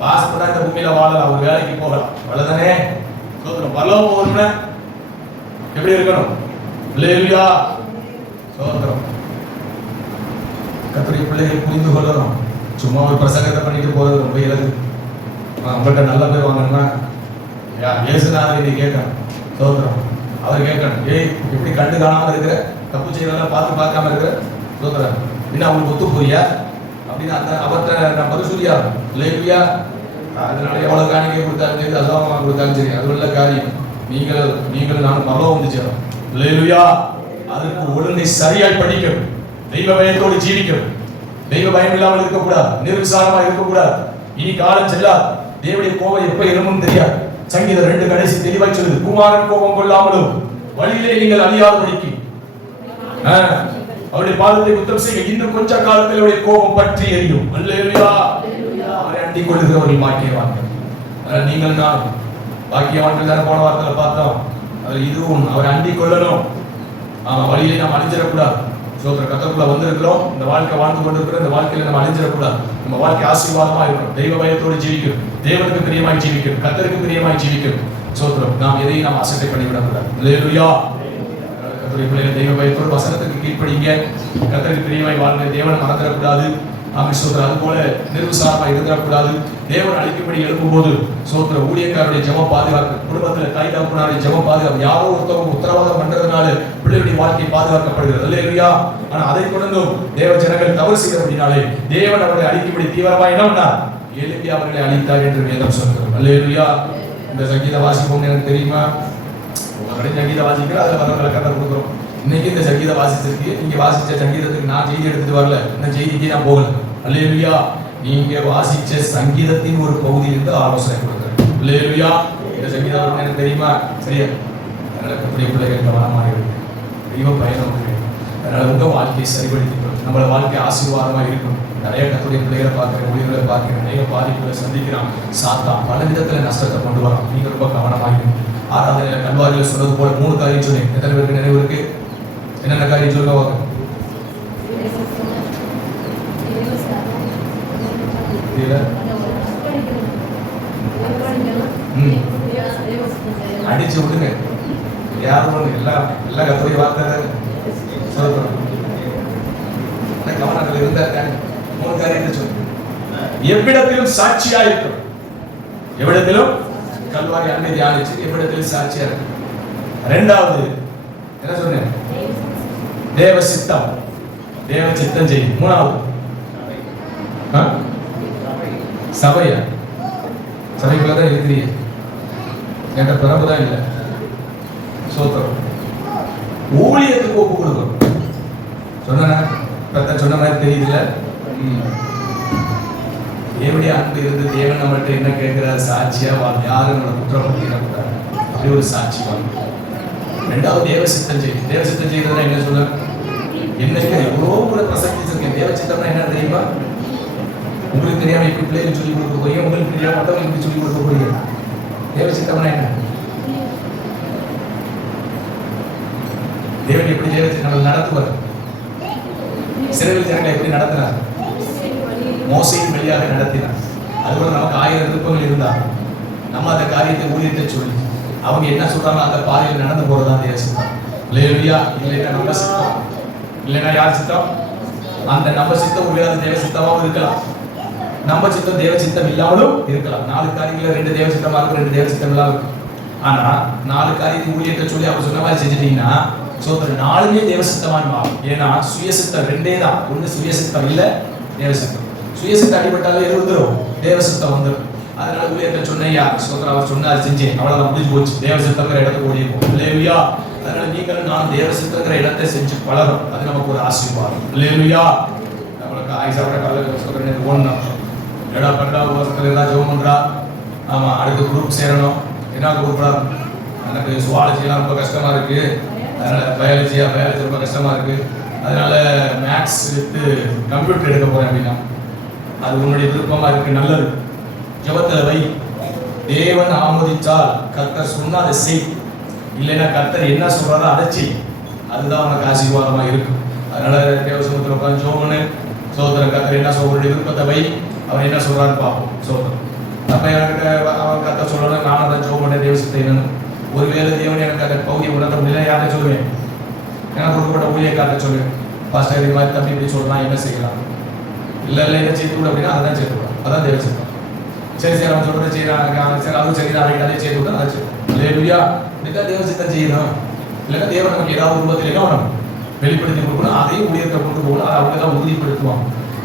பாஸ் பண்ணா இந்த பூமியில வாழலாம், ஒரு வேலைக்கு போகலாம், அவ்வளவுதானே. சோதரம் பரலோகம் போகணும்னா எப்படி இருக்கணும்? அல்லேலூயா, சோதரம். கர்த்தருடைய பிள்ளைகள் புரிந்து கொள்ளணும். சும்மா ஒரு பிரசங்கத்தை பண்ணிட்டு போறது ரொம்ப இலகு. உங்கள்கிட்ட நல்ல பேர் வாங்கணும்னா இயேசுநாதர் நீ கேட்கணும். சோதரம் அவர் கேட்கணும். ஏய், எப்படி கண்டு காணாம இருக்கிற, தப்பு செய்யறதெல்லாம் பார்க்காம இருக்கிற, சோதரம் என்ன அவங்களுக்கு ஒத்து போறியா அப்படின்னு அந்த அவர்கிட்ட நான் பதில் சொல்லியா? இல்லையா? அதனால எவ்வளவு காணிக்கை கொடுத்தாலும் சரி, அல்லாம கொடுத்தாலும் சரி, அது உள்ள காரியம். நீங்கள் நான் பரலோகம் வந்து சேரும். இல்லையா? அதுக்கு ஒழுங்கை சரியாய் படிக்கணும். தெய்வ பயத்தோடு ஜீவிக்கணும். தெய்வ பயம் இல்லாமல் இருக்கக்கூடாது. நிர்விசாரமா இருக்கக்கூடாது. இனி காலம் செல்லாது. தேவனுடைய கோபம் எப்ப எழுமும் தெரியாது. சங்கீதம் 2 கடைசி தெளிவாய் சொல்லுது, குமாரன் கோபம் கொள்ளாமலும் வழியிலே நீங்கள் அழியாதபடிக்கு அவருடைய பாதத்தை குத்தம் செய்ய இன்னும் கொஞ்ச காலத்தில் அவருடைய கோபம் பற்றி எரியும். அல்லேலூயா. அவரை அண்டிக் கொள்ளுகிறவர்கள் பாக்கியவான்கள். நீங்கள் நான் பாக்கியவான்கள் தானே போன வாரத்தில் பார்த்தோம். அதில் இதுவும் அவரை அண்டிக் கொள்ளணும். வழியிலே நாம் அழிஞ்சிடக்கூடாது. சோதர கத்தருக்குள்ள வந்திருக்கிறோம். இந்த வாழ்க்கை வாழ்ந்து கொண்டிருக்கிறோம். இந்த வாழ்க்கையில நம்ம அழிஞ்சிடக்கூடாது. நம்ம வாழ்க்கை ஆசீர்வாதமா இருக்கணும். தெய்வ பயத்தோடு ஜீவிக்கணும். தேவனுக்கு பிரியமாய் ஜீவிக்கணும். கத்தருக்கு பிரியமாய் ஜீவிக்கணும். சோதரம் நாம் எதையும் நாம் அசட்டை பண்ணிவிடக்கூடாது. அல்லேலூயா. கர்த்தருடைய பிள்ளைகள் தெய்வ பயத்தோடு வசனத்துக்கு கீழ்ப்படிங்க. கர்த்தருக்கு பிரியமாய் வாழ்ந்து தேவனை மறந்துடக்கூடாது. சோதரம் அது போல நிர்விசாரமா இருந்துடக்கூடாது. தேவன் அழைக்கும்படி எழுப்பும்போது சோதர ஊழியக்காரருடைய ஜெபம் பாதுகாப்பு, குடும்பத்தில் தாய் தகப்பனாருடைய ஜெபம் பாதுகாப்பு. யாரோ ஒருத்தவங்க உத்தரவாதம் பண்றதுனால பிள்ளைகளுடைய வாழ்க்கை பாதுகாக்கப்படுகிறது. அல்லேலூயா. ஆனா அதை கொண்டும் தேவ ஜனங்கள் தவறு செய்தபடினாலே தேவன் அவர்களை அழிக்கும்படி தீவிரமா என்னன்னா எழுப்பி அவர்களை அழித்தார் என்று வேதம் சொல்கிறது. அல்லேலூயா. இந்த சங்கீத வாசிப்போம் எனக்கு தெரியுமா? உங்களுடைய சங்கீத வாசிக்கிற அதுல வரவங்களை கதை கொடுக்குறோம். இன்னைக்கு இந்த சங்கீத வாசிச்சிருக்கு. நீங்க வாசிச்ச சங்கீதத்துக்கு நான் செய்தி எடுத்துட்டு வரல. இந்த செய்திக்கு நான் போகல. அல்லேலூயா. நீங்க வாசிச்ச சங்கீதத்தின் ஒரு பகுதியிலிருந்து ஆலோசனை கொடுக்குறேன். அல்லேலூயா. இந்த சங்கீதம் எனக்கு தெரியுமா? சரியா? அதனால கர்த்தருடைய பிள்ளைகள் கவனமாக இருக்கு. தெய்வ பயணம் இருக்கு. அதனால உங்க வாழ்க்கையை சரிபடுத்திக்கணும். நம்மளோட வாழ்க்கை ஆசீர்வாதமா இருக்கணும். நிறைய கர்த்தருடைய பிள்ளைகளை பார்க்கிறேன், ஊழியர்களை பார்க்கிறேன், நிறைய பாதிப்புகளை சந்திக்கிறான். சாத்தான் பல விதத்துல நஷ்டத்தை கொண்டு வரான். நீங்க ரொம்ப கவனமாக இருக்கணும். ஆராதனையில கல்வாரியில் சொன்னது போல 3 காரியம் சொன்னேன். எத்தனை பேருக்கு நினைவு இருக்கு? என்னென்ன காரியம் சொல்லுங்க வாங்க. அடிச்சு விடுங்க. யாரும் எல்லாம் கர்த்தருடைய வார்த்தை கவனத்தில் இருந்தா 3 காரியத்தை சொல்லு. எவ்விடத்திலும் சாட்சியா இருக்கும். எவ்விடத்திலும் கல்வாரி அன்பை தியானிச்சு எவ்விடத்திலும் சாட்சியா இருக்கும். 2வது என்ன சொன்னேன்? தேவ சித்தம். தேவ சித்தம் செய்யும். 3வது சபையா? சபைக்குள்ளதான் இருக்கிறீங்க. என்ற பிறப்புதான் இல்லை. சோத்திரம். ஊழியத்துக்கு ஒப்பு கொடுக்கணும். சொன்ன மாதிரி தெரியுதுல்ல? தேவனுடைய அன்பு இருந்து தேவன் நம்மள்கிட்ட என்ன கேட்கிறார்? சாட்சியா வாழ். யாரும் நம்மளை குற்றப்படுத்திடக்கூடாது. அப்படி ஒரு சாட்சி வாழ். 2வது தேவ சித்தம் செய்யும். தேவ சித்தம் செய்யறதுனா என்ன சொல்ல? என்னைக்கு எவ்வளோ கூட பிரசங்கிச்சிருக்கேன். தேவ சித்தம்னா என்ன தெரியுமா? உங்களுக்கு தெரியாம எப்படி பிள்ளைகள் சொல்லிக் கொடுக்க போறீங்க, உங்களுக்கு தெரியாம மற்றவங்க எப்படி சொல்லிக் கொடுக்க போறீங்க. தேவ சித்தம்னா என்ன? தேவன் எப்படி தேவ சித்தம் நடத்துவார்? சிறையில் ஜனங்களை எப்படி நடத்தினார்? மோசையின் வழியாக நடத்தினார். அதுபோல நமக்கு 1000 விருப்பங்கள் இருந்தார். நம்ம அந்த காரியத்தை ஊழியத்தை சொல்லி அவங்க என்ன சொல்றாங்க அந்த பாதையில் நடந்து போறதுதான் தேவ சித்தம். அல்லேலூயா. இல்லைன்னா நம்ம சித்தம், இல்லைன்னா யார் சித்தம்? அந்த நம்ம சித்தம் உண்மையான தேவ சித்தமாகவும் இருக்கலாம். நம்ம சித்தம் தேவ சித்தம் இல்லாமலும் இருக்கலாம். 4 காரியங்கள 2 தேவ சித்தமா இருக்கும், 2 தேவ சித்தம் இல்லாம இருக்கும். ஆனா 4 காரியத்தை ஊழியத்தை சொல்லி அவங்க சொன்ன மாதிரி செஞ்சுட்டீங்கன்னா சோதர 4மே தேவ சித்தமா மாறும். ஏன்னா சுயசித்தம் 2 தான். ஒண்ணு சுயசித்தம் இல்ல தேவ சித்தம். சுயசித்த அடிபட்டாலே எது வந்துடும்? தேவசித்தம் வந்துடும். அதனால ஊழியத்தை சொன்னையா சோதரா அவர் சொன்னார் செஞ்சேன், அவ்வளவுதான் முடிஞ்சு போச்சு. தேவசித்தங்கிற இடத்துக்கு ஓடிப்போம். அல்லேலூயா. அதனால நீங்களும் நான் தேவசித்தங்கிற இடத்தை செஞ்சு பழகும். அது நமக்கு ஒரு ஆசீர்வாதம். அல்லேலூயா. நம்மளுக்கு ஆயிசாவோட காலையில் சொல்றேன் ஓடணும். எடா பண்றா உபவாசத்துல எல்லாம் ஜெபம் பண்றா. ஆமா, அடுத்த குரூப் சேரணும். என்ன குரூப்டா? எனக்கு சுவாலஜிலாம் ரொம்ப கஷ்டமா இருக்கு, அதனால பயாலஜி ரொம்ப கஷ்டமா இருக்கு, அதனால மேக்ஸ் எடுத்து கம்ப்யூட்டர் எடுக்க போறேன் அப்படின்னா அது உன்னுடைய விருப்பமா இருக்கு, நல்லது. ஜெபத்துல வை. தேவன் ஆமோதித்தால் கர்த்தர் சொன்னா அதை செய், இல்லைன்னா கர்த்தர் என்ன சொல்றாரோ அதை செய். அதுதான் உனக்கு ஆசீர்வாதமா இருக்கும். அதனால தேவசமுத்திரம் உட்காந்து ஜோமனு சோதரன் கர்த்தர் என்ன சொல்ற விருப்பத்தை வை, அவர் என்ன சொல்றான்னு பார்ப்போம். சோதரன் அப்ப எனக்கு அவன் கர்த்தர் சொல்லணும், நானும் அதை ஜோமனே தேவசத்தை வேணும். ஒருவேளை தேவன் எனக்கு அந்த பகுதியை உணர்த்த முடியல, யார்கிட்ட சொல்லுவேன்? எனக்கு கொடுக்கப்பட்ட ஊழியக்கார்ட்ட சொல்லுவேன், பாஸ்டர் இது மாதிரி தம்பி இப்படி சொல்லலாம், என்ன செய்யலாம்? இல்லை இதை செய்து விட அப்படின்னா அதான் செய்து விடும். அதான் தேவ சித்தம். சரி அவன் சொல்றது செய்யறாங்க, சரி அதுவும் சரி அதை செய்து விட்டா அதை செய்யும். இல்லையா? இதுதான் தேவ சித்தம் செய்யணும். இல்லைன்னா தேவன் நமக்கு ஏதாவது உருவத்தில் என்ன வேணும் வெளிப்படுத்தி கொடுக்கணும், அதையும் ஊழியத்தை கொண்டு போகணும். அதை அவங்க தான் உறுதிப்படுத்துவாங்க.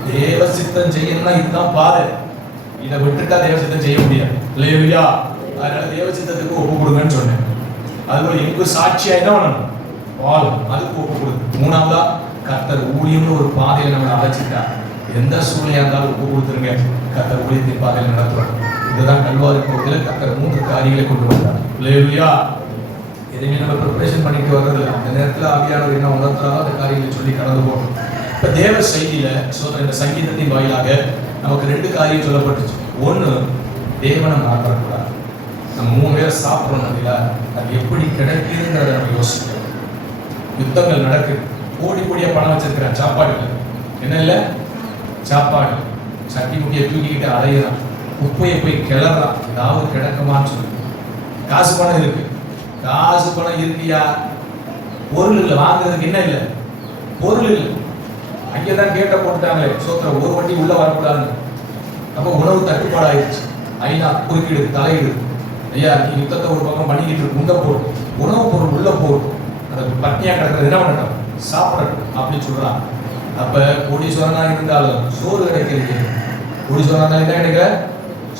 தேவ சித்தம் செய்யணும்னா இதுதான் பாதை. இதை விட்டுட்டா தேவ சித்தம் செய்ய முடியாது. இல்லையா? அதனால தேவ சித்தத்துக்கு ஒப்பு கொடுங்கன்னு சொன்னேன். அதுபோல எங்கு சாட்சியா என்ன பண்ணணும்? வாழும், அதுக்கு ஒப்பு கொடுங்க. மூணாவதா கர்த்தர் ஊழியம்னு ஒரு பாதையில நம்ம அழைச்சிட்டா எந்த சூழ்நிலையா இருந்தாலும் ஒப்பு கொடுத்துருங்க. கர்த்தர் ஊழியத்தின் பாதையில நடத்துறோம். இதுதான் கல்வாரி பகுதியில் கர்த்தர் 3 காரியங்களை கொண்டு வந்தார். இல்லையா? எதையுமே நம்ம ப்ரிப்பரேஷன் பண்ணிட்டு வர்றது அந்த நேரத்தில் ஆவியானவர் என்ன உணர்த்துறாரோ அந்த காரியங்களை சொல்லி கடந்து போகணும். இப்ப தேவ செய்தியில இந்த சங்கீதத்தின் வாயிலாக நமக்கு 2 காரியம் சொல்லப்பட்டுச்சு. ஒண்ணு, தேவனை மறந்துடக்கூடாது. நம்ம 3 பேர் சாப்பிட்றோம் இல்லையா, அது எப்படி கிடைக்குதுங்கிறத நம்ம யோசிக்கணும். யுத்தங்கள் நடக்குது, கோடி கோடியா பணம் வச்சிருக்கிறேன், சாப்பாடு இல்லை. என்ன இல்லை? சாப்பாடு. சட்டி முட்டியை தூக்கிக்கிட்டு அலையிறான், குப்பையை போய் கிளறான், ஏதாவது கிடக்குமான்னு சொல்லி. காசு பணம் இருக்கு, காசு பணம் இருக்கியா? பொருள் இல்லை, வாங்குறதுக்கு என்ன இல்லை? பொருள் இல்லை. அங்கேதான் கேட்ட போட்டுட்டாங்களே சோத்திரம், ஒரு வண்டி உள்ள வரக்கூடாதுன்னு. அப்போ உணவு தட்டுப்பாடு ஆயிடுச்சு. ஐநா குறுக்கிடு, தலையிடு. ஐயா நீ யுத்தத்தை ஒரு பக்கம் பண்ணிக்கிட்டு இருக்கு, உண்ட போடும், உணவு பொருள் உள்ள போடும், அதுக்கு பட்னியா கிடக்கிறது என்ன பண்ணட்டும்? சாப்பிடட்டும் அப்படின்னு சொல்றான். அப்ப கோடீஸ்வரனா இருந்தாலும் சோறு கிடைக்கிறது. கோடீஸ்வரனா என்ன கிடைக்கல?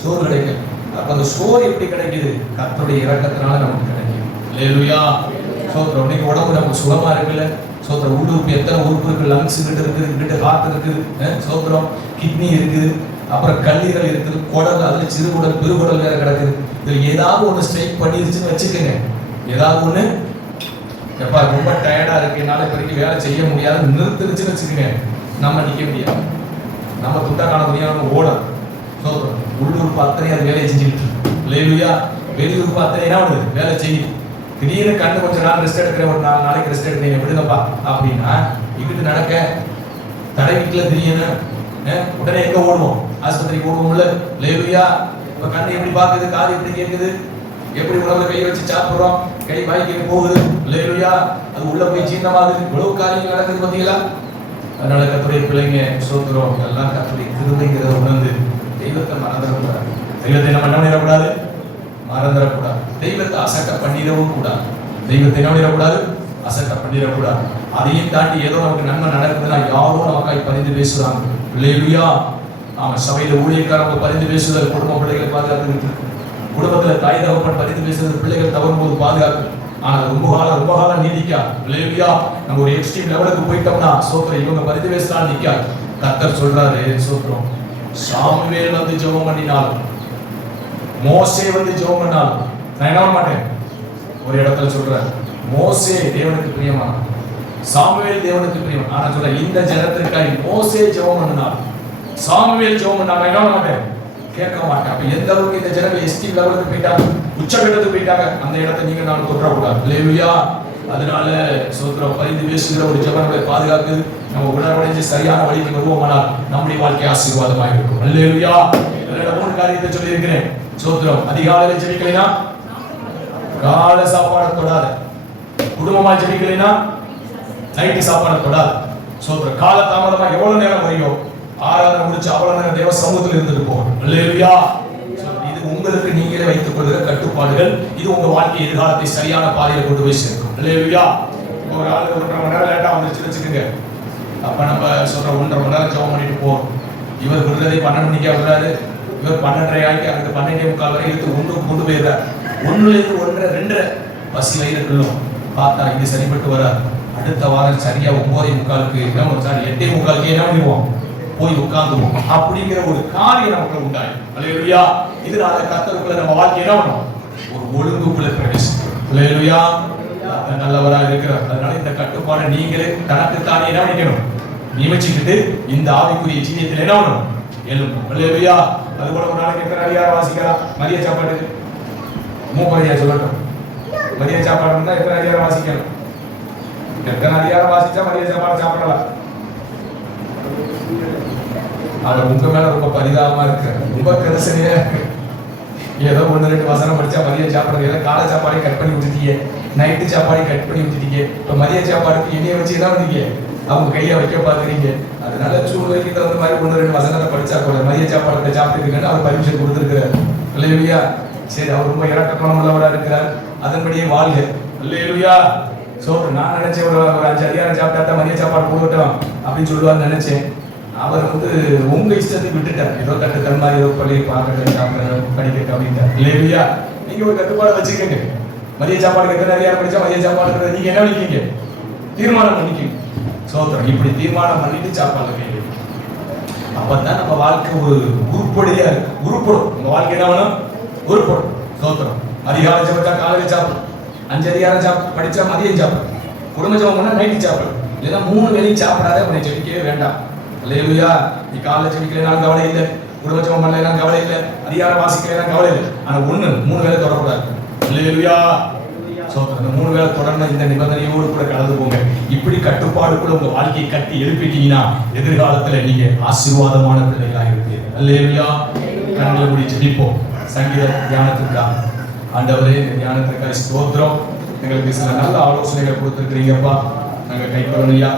சோறு கிடைக்கல. அப்ப அந்த சோறு எப்படி கிடைக்குது? கர்த்தருடைய இரக்கத்தினால நமக்கு கிடைக்குது. அல்லேலூயா. சோத்திரம். இன்னைக்கு உடம்பு நமக்கு சுகமா இருக்குல்ல. சோத்திரம். உள்ளுறுப்பு எத்தனை உறுப்பு இருக்கு? லங்ஸ் கிட்ட இருக்குது, இங்கிட்ட ஹார்ட் இருக்குது, சோத்திரம், கிட்னி இருக்குது, அப்புறம் கல்லீரல் இருக்குது, குடல், அதுல சிறுகுடல் பெருகுடல் வேற கிடக்குது. இதுல ஏதாவது ஒண்ணு ஸ்ட்ரைக் பண்ணிருச்சுன்னு வச்சுக்கோங்க, ஏதாவது ஒண்ணு எப்பா ரொம்ப டயர்டா இருக்கு, என்னால இப்போதைக்கு வேலை செய்ய முடியாது நிறுத்துருச்சுன்னு வச்சுக்கோங்க, நம்ம நிக்க முடியாது. நம்ம துண்டா காண முடியாது, நம்ம ஓடும். சோத்திரம். உள்ளூர் அத்தனை அது வேலையை செஞ்சுக்கிட்டு இருக்கு. இல்லையா? வெளியூர் அத்தனை என்ன பண்ணுது? வேலை செய்யுது. திடீர்னு கண்டு கொஞ்ச நாள் ரெஸ்ட் எடுக்கிறேன், ஒரு 4 நாளைக்கு ரெஸ்ட் எடுக்கிறீங்க, விடுங்கப்பா அப்படின்னா இங்கிட்டு நடக்க தடை வீட்டுல திடீர்னு உடனே எங்க ஓடுவோம்? ஆஸ்பத்திரிக்கு ஓடுவோம்ல. லேலுயா. இப்ப கண்ணு எப்படி பாக்குது, காது எப்படி கேட்குது, எப்படி உணவுல கை வச்சு சாப்பிடுறோம், கை வாய்க்கு போகுது. லேலுயா. அது உள்ள போய் சீனமாகுது. இவ்வளவு காரியங்கள் நடக்குது பார்த்தீங்களா? அதனால கர்த்தருடைய பிள்ளைங்க சோத்திரம், எல்லாம் கர்த்தருடைய கிருபைங்கிறத உணர்ந்து தெய்வத்தை மறந்துடக்கூடாது. தெய்வத்தை நம்ம என்ன பண்ணிடக்கூடாது? மறந்துடக்கூடாது. தெய்வத்தை அசட்ட பண்ணிடவும் கூடாது. தெய்வத்தை என்ன பண்ணிடக்கூடாது? அசட்ட பண்ணிடக்கூடாது. அதையும் தாண்டி ஏதோ நமக்கு நன்மை நடக்குதுன்னா யாரோ நமக்காய் பரிந்து பேசுறாங்க. இல்லையா? அவன் சபையில ஊழியக்காரங்க பரிந்து பேசுதல் குடும்ப பிள்ளைகளை பாதுகாத்து, குடும்பத்துல தாய் தகப்பன் பரிந்து பேசுறது பிள்ளைகள் தவறும் போது பாதுகாப்பு. ஆனா ரொம்ப காலம் நீதிக்கா. இல்லையா? நம்ம ஒரு எக்ஸ்ட்ரீம் லெவலுக்கு போயிட்டோம்னா சோத்திரம் இவங்க பரிந்து பேசுறான்னு நிக்கா. கர்த்தர் சொல்றாரு சோத்திரம், சாமுவேல் வந்து ஜெபம் பண்ணினாலும், மோசே வந்து ஜெபம் பண்ணாலும் நான் என்ன பண்ண மாட்டேன். ஒரு இடத்துல சொல்றாரு, மோசே தேவனுக்கு பிரியமான, சாமுவேல் தேவனுக்கு பிரியமான. ஆனா சொல்ற இந்த ஜனத்திற்காக மோசே ஜெபம் பண்ணினார், சாமுவேல் ஜெபம் பண்ணார், என்ன பண்ண மாட்டேன், கேட்க மாட்டேன். அப்ப எந்த அளவுக்கு இந்த ஜனங்கள் எஸ்டீம் லெவலுக்கு போயிட்டாங்க, உச்சகட்டத்துக்கு போயிட்டாங்க, அந்த இடத்தை நீங்க நானும் தொற்றக்கூடாது. இல்லையா? அதனால சோத்திரம் பரிந்து பேசுகிற ஒரு ஜெபங்களை பாதுகாத்து நம்ம உணர்வடைஞ்சு சரியான வழிக்கு வருவோமானால் நம்முடைய வாழ்க்கை ஆசீர்வாதமாக இருக்கும். அல்லேலூயா. 3 காரியத்தை சொல்லி இருக்கிறேன். சோத்திரம். அதிகாலையில ஜெபிக்கலைனா காலை சாப்பாடு தொடாத, குடும்பமா ஜெபிக்கலைனா நைட்டு சாப்பாடு தொடாது. சோத்திரம். கால தாமதமா எவ்வளவு நேரம் வரையும் ஆராதனை முடிச்சு அவ்வளவு நேரம் தேவ சமூகத்தில் இருந்துட்டு போகணும். அல்லேலூயா. இது உங்களுக்கு நீங்களே வைத்துக் கொள்கிற கட்டுப்பாடுகள். இது உங்க வாழ்க்கை எதிர்காலத்தை சரியான பாதையில கொண்டு போய் சேர்க்கும். அல்லேலூயா. ஒரு ஆள் 1.5 மணி நேரம் லேட்டா வந்துருச்சு வச்சுக்கோங்க, அப்ப நம்ம சொல்ற 1.5 மணி நேரம் ஜெபம் பண்ணிட்டு போறோம். இவர் விடுறதை 12 மணிக்கா விடுறாரு. இவர் 12:30 ஆகி அடுத்த 12:45 வரை இழுத்து ஒன்று கொண்டு போயிடுறார். 1லேருந்து 1:30 2:30 பஸ்ல இருக்கணும். பார்த்தா இது சரிப்பட்டு வராது. அடுத்த வாரம் சரியா 9:45 என்ன சார் 8:45 என்ன பண்ணிடுவோம், போய் உட்கார்ந்துருவோம். அப்படிங்கிற ஒரு காரியம் நமக்கு உண்டாய். அல்லேலூயா. இதனால கர்த்தருக்குள்ள நம்ம வாழ்க்கை என்ன பண்ணும், ஒரு ஒழுங்குக்குள்ள பிரவேசிக்கிறோம். அல்லேலூயா. நல்லவராக இருக்கிறார். அதனால இந்த கட்டுப்பாடை நீங்களே தனக்குத்தானே என்ன பண்ணிக்கணும், நியமிச்சுக்கிட்டு இந்த ஆவிக்குரிய ஜீவியத்தில் என்ன பண்ணணும், எழும்பும். அல்லேலூயா. அதுபோல ஒரு நாளைக்கு எத்தனை அதிகாரம் வாசிக்கலாம்? மதிய சாப்பாடு மூப்பரையா சொல்லட்டும். மதிய சாப்பாடு இருந்தா எத்தனை அதிகாரம் வாசிக்கணும்? எத்தனை அதிகாரம் வாசிச்சா மதிய சாப்பாடு சாப்பிடலாம்? அது உங்க மேல ரொம்ப பரிதாபமா இருக்கு, ரொம்ப கரிசனையா இருக்கு. ஏதோ 1-2 வசனம் படிச்சா மதியம் சாப்பிடுறது, ஏதோ காலை சாப்பாடை கட் பண்ணி விட்டுட்டீங்க, நைட்டு சாப்பாடை கட் பண்ணி விட்டுட்டீங்க. இப்ப மதிய சாப்பாடுக்கு எண்ணெயை வச்சு என்ன பண்ணீங்க, அவங்க கையை வைக்க பாக்குறீங்க. அதனால சூழ்நிலைக்கு தகுந்த மாதிரி 1-2 வசனத்தை படிச்சா கூட மதிய சாப்பாடு சாப்பிட்டுருக்கேன்னு அவர் பர்மிஷன் கொடுத்துருக்கிறார். அல்லேலூயா. சரி, அவர் ரொம்ப இறக்க குணம் உள்ளவராக இருக்கிறார், அதன்படியே வாழ்க. அல்லேலூயா. சோ நான் நினைச்சேன் ஒரு 5 அதிகாரம் சாப்பிட்டா மதிய சாப்பாடு போடட்டும் அப்படின்னு சொல்லுவார்னு நினைச்சேன். அவர் உங்க இஷ்டத்துக்கு விட்டுட்டார். ஏதோ கட்டுத்தன் மாதிரி ஏதோ பள்ளி பார்க்கறது சாப்பிடணும் படிக்கட்டும் அப்படின்ட்டார். இல்லையா? நீங்க ஒரு கட்டுப்பாடு வச்சுக்கோங்க. மதிய சாப்பாடு எத்தனை அதிகாரம் படிச்சா மதிய சாப்பாடு நீங்க என்ன பண்ணிக்கீங்க, தீர்மானம் பண்ணிக்கீங்க. சோதரம் இப்படி தீர்மானம் பண்ணிட்டு சாப்பாடு கையில். அப்பதான் நம்ம வாழ்க்கை ஒரு உருப்படியா இருக்கு, உருப்படும். உங்க வாழ்க்கை என்ன வேணும், உருப்படும். சோதரம் அதிகாரம் சாப்பிட்டா காலையில் சாப்பிடும், 5 அதிகாரம் படிச்சா மதியம் சாப்பிடும், குடும்ப ஜெபம் பண்ணா நைட்டு சாப்பிடும். இல்லைன்னா 3 வேளையும் சாப்பிடாத உன்னை ஜெபிக்கவே வேண்டாம். அல்லேலூயா. நீ காலைல ஜெபிக்கலைனாலும் கவலை இல்லை, குடும்ப ஜெபம் பண்ணலைனாலும் கவலை இல்லை, அதிகாரம் வாசிக்கலைனாலும் கவலை இல்லை. ஆனா 3 வேளை தொடரக்கூடாது. அல்லேலூயா. சோதரம் 3 வேளை தொடர்ந்து இந்த நிபந்தனையோடு கூட கடந்து போங்க. இப்படி கட்டுப்பாடுக்குள்ள உங்க வாழ்க்கையை கட்டி எழுப்பிட்டீங்கன்னா எதிர்காலத்துல நீங்க ஆசீர்வாதமான பிள்ளைகளாக இருப்பீர்கள். அல்லேலூயா. கண்களை மூடி ஜெபிப்போம். சங்கீத தியானத்திற்காக ஆண்டவரே, இந்த தியானத்திற்காக ஸ்தோத்திரம். எங்களுக்கு சில நல்ல ஆலோசனைகளை கொடுத்துருக்கிறீங்கப்பா. நாங்க கை கொள்ளலையா?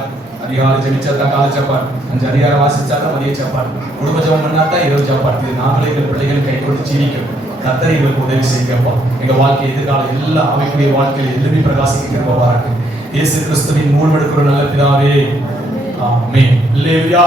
அதிகாலை ஜெபிச்சா தான் காலை சாப்பாடு, 5 அதிகாரம் வாசிச்சா தான் மதிய சாப்பாடு, குடும்ப ஜெபம் பண்ணா தான் இரவு சாப்பாடு. இது நாங்களே எங்கள் பிள்ளைகள் கை கொண்டு ஜீவிக்கணும். கர்த்தரை எங்களுக்கு உதவி செய்யுங்கப்பா. எங்க வாழ்க்கை எதிர்கால எல்லா அமைப்புடைய வாழ்க்கையில் எதுவுமே பிரகாசிக்கிறப்பா இருக்கு. இயேசு கிறிஸ்துவின் மூலமெடுக்கிற நல்ல பிதாவே, ஆமென். அல்லேலூயா.